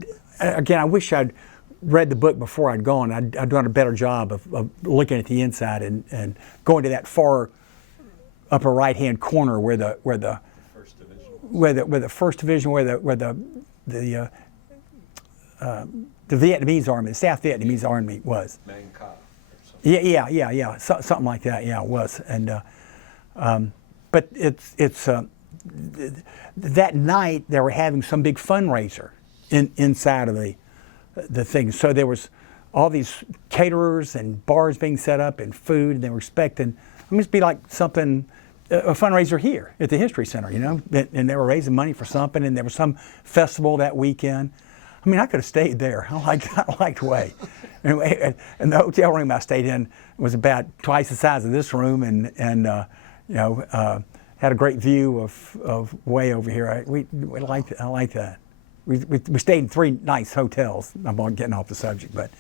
wish I'd read the book before I'd gone. I'd done a better job of looking at the inside and going to that far upper right-hand corner where the First Division? where the First Division, where the Vietnamese Army, the South Vietnamese Army was. Man Cobb or something? Yeah. Something like that. Yeah, it was. And but it's that night they were having some big fundraiser inside of the thing. So there was all these caterers and bars being set up and food, and they were expecting, I mean, it'd be like something, a fundraiser here at the History Center, you know, and they were raising money for something, and there was some festival that weekend. I mean, I could have stayed there. I liked Way. And the hotel room I stayed in was about twice the size of this room, and you know, had a great view of Way over here. I like that. We stayed in 3 nice hotels. I'm getting off the subject, but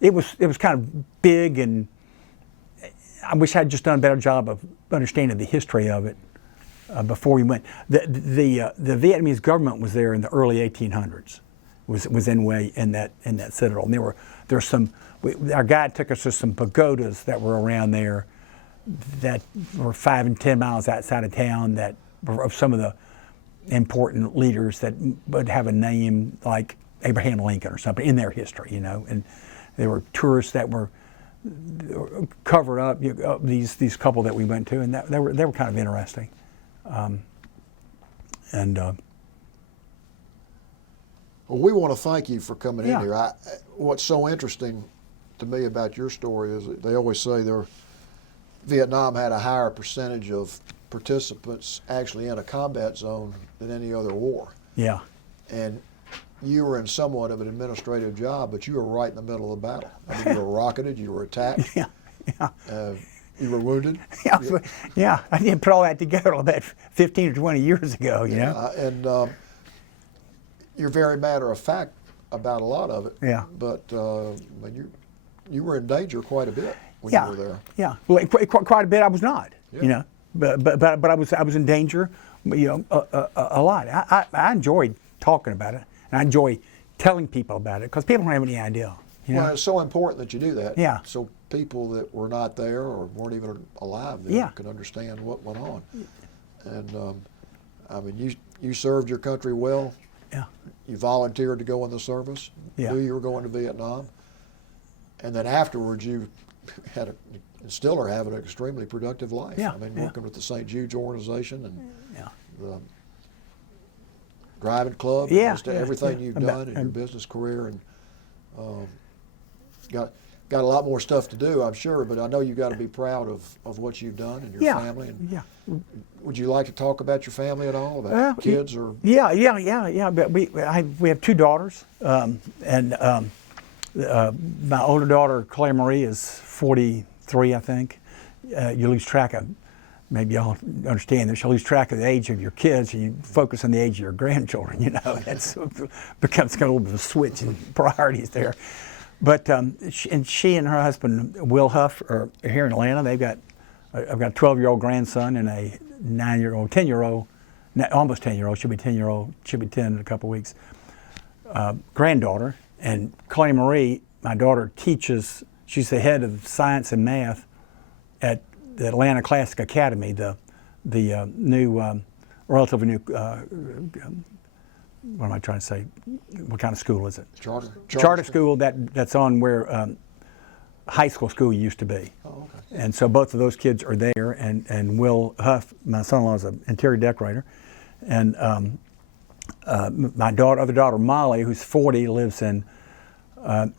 it was kind of big, and I wish I'd just done a better job of understanding the history of it before we went. The Vietnamese government was there in the early 1800s. Was in Way in that citadel, and there were some. Our guide took us to some pagodas that were around there, that were 5 and 10 miles outside of town, that were of some of the important leaders that would have a name like Abraham Lincoln or something in their history, you know. And there were tourists that were covered up. These couple that we went to, and they were kind of interesting. Well, we want to thank you for coming Yeah. in here. What's so interesting to me about your story is that they always say Vietnam had a higher percentage of participants actually in a combat zone than any other war. Yeah. And you were in somewhat of an administrative job, but you were right in the middle of the battle. I mean, you were rocketed, you were attacked, Yeah. you were wounded. Yeah. I didn't put all that together about 15 or 20 years ago, you know. And you're very matter of fact about a lot of it. Yeah. But you were in danger quite a bit when Yeah. you were there. Yeah. Well, quite a bit. I was not, Yeah. you know, but I was in danger, you know, a lot. I enjoyed talking about it, and I enjoy telling people about it because people don't have any idea. You know? Well, it's so important that you do that. Yeah. So people that were not there or weren't even alive then Yeah. could understand what went on. And I mean, you served your country well. Yeah. You volunteered to go in the service. Yeah. Knew you were going to Vietnam. And then afterwards, you had and still are having an extremely productive life. Yeah, I mean, yeah. working with the St. Jude's organization and Yeah. the driving club, Yeah, and just yeah, everything yeah. you've done in your business career, and got a lot more stuff to do, I'm sure. But I know you got to be proud of what you've done and your Yeah. family. And Yeah. would you like to talk about your family at all, about kids or? Yeah. But we have 2 daughters, and my older daughter Claire Marie is 43, I think. You lose track of. Maybe y'all understand this. You lose track of the age of your kids, and you focus on the age of your grandchildren. You know, that becomes kind of a little bit of a switch in priorities there. But she and her husband Will Huff are here in Atlanta. I've got a 12-year-old grandson and a 9-year-old, 10-year-old, almost 10-year-old. She'll be 10-year-old. She'll be 10 in a couple of weeks. Granddaughter, and Clay Marie, my daughter, teaches. She's the head of science and math at the Atlanta Classic Academy, the new, relatively new. What am I trying to say? What kind of school is it? Charter school that's on where high school used to be. Oh, okay. And so both of those kids are there, and Will Huff, my son-in-law, is an interior decorator, and my other daughter Molly, who's 40, lives in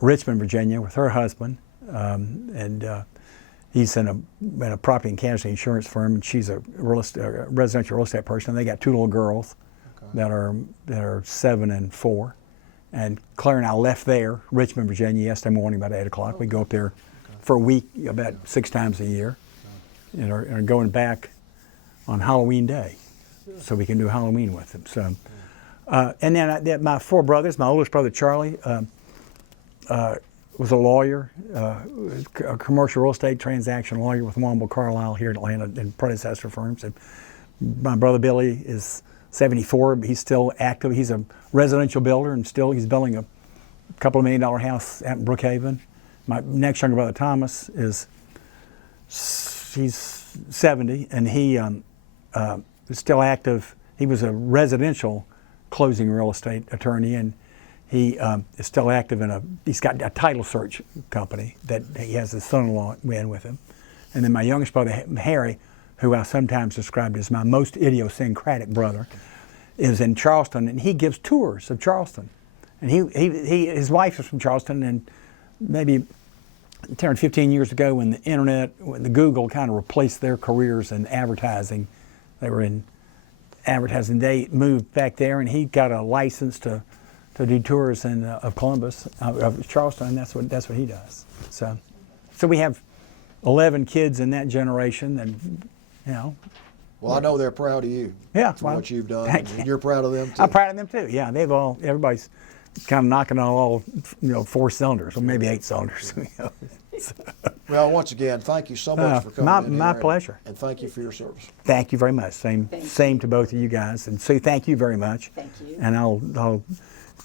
Richmond, Virginia, with her husband, and he's in a property and casualty insurance firm, and she's a residential real estate person. They got 2 little girls that are 7 and 4, and Claire and I left there, Richmond, Virginia, yesterday morning about 8 o'clock. We go up there for a week, about 6 times a year, and are going back on Halloween Day, so we can do Halloween with them. So, and then my 4 brothers. My oldest brother Charlie was a lawyer, a commercial real estate transaction lawyer with Womble Carlisle here in Atlanta and predecessor firms. And my brother Billy is 74, but he's still active. He's a residential builder, and he's building a couple of $1 million house out in Brookhaven. My next younger brother Thomas he's 70, and he is still active. He was a residential closing real estate attorney, and he is still active he's got a title search company that he has his son-in-law in with him. And then my youngest brother, Harry, who I sometimes described as my most idiosyncratic brother, is in Charleston, and he gives tours of Charleston. And his wife is from Charleston, and maybe 10 or 15 years ago when the internet, when the Google kind of replaced their careers in advertising. They were in advertising. They moved back there, and he got a license to do tours of Columbus, of Charleston, and that's what he does. So we have 11 kids in that generation, and you know. Well, I know they're proud of you. Yeah, For well, what you've done. thank And you. you're proud of them too. I'm proud of them too. Yeah, everybody's kind of knocking on all 4 cylinders, or maybe 8 cylinders. Well, once again, thank you so much for coming in my here, pleasure. And thank you for your service. Thank you very much. Thank Same to both of you guys, and Sue, thank you very much. Thank you. And I'll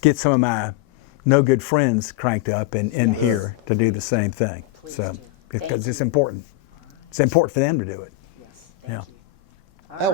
get some of my no good friends cranked up in here to do the same thing. Please So do. because Thank it's you. important. It's important for them to do it. Yes, Yeah. thank you. All That right. was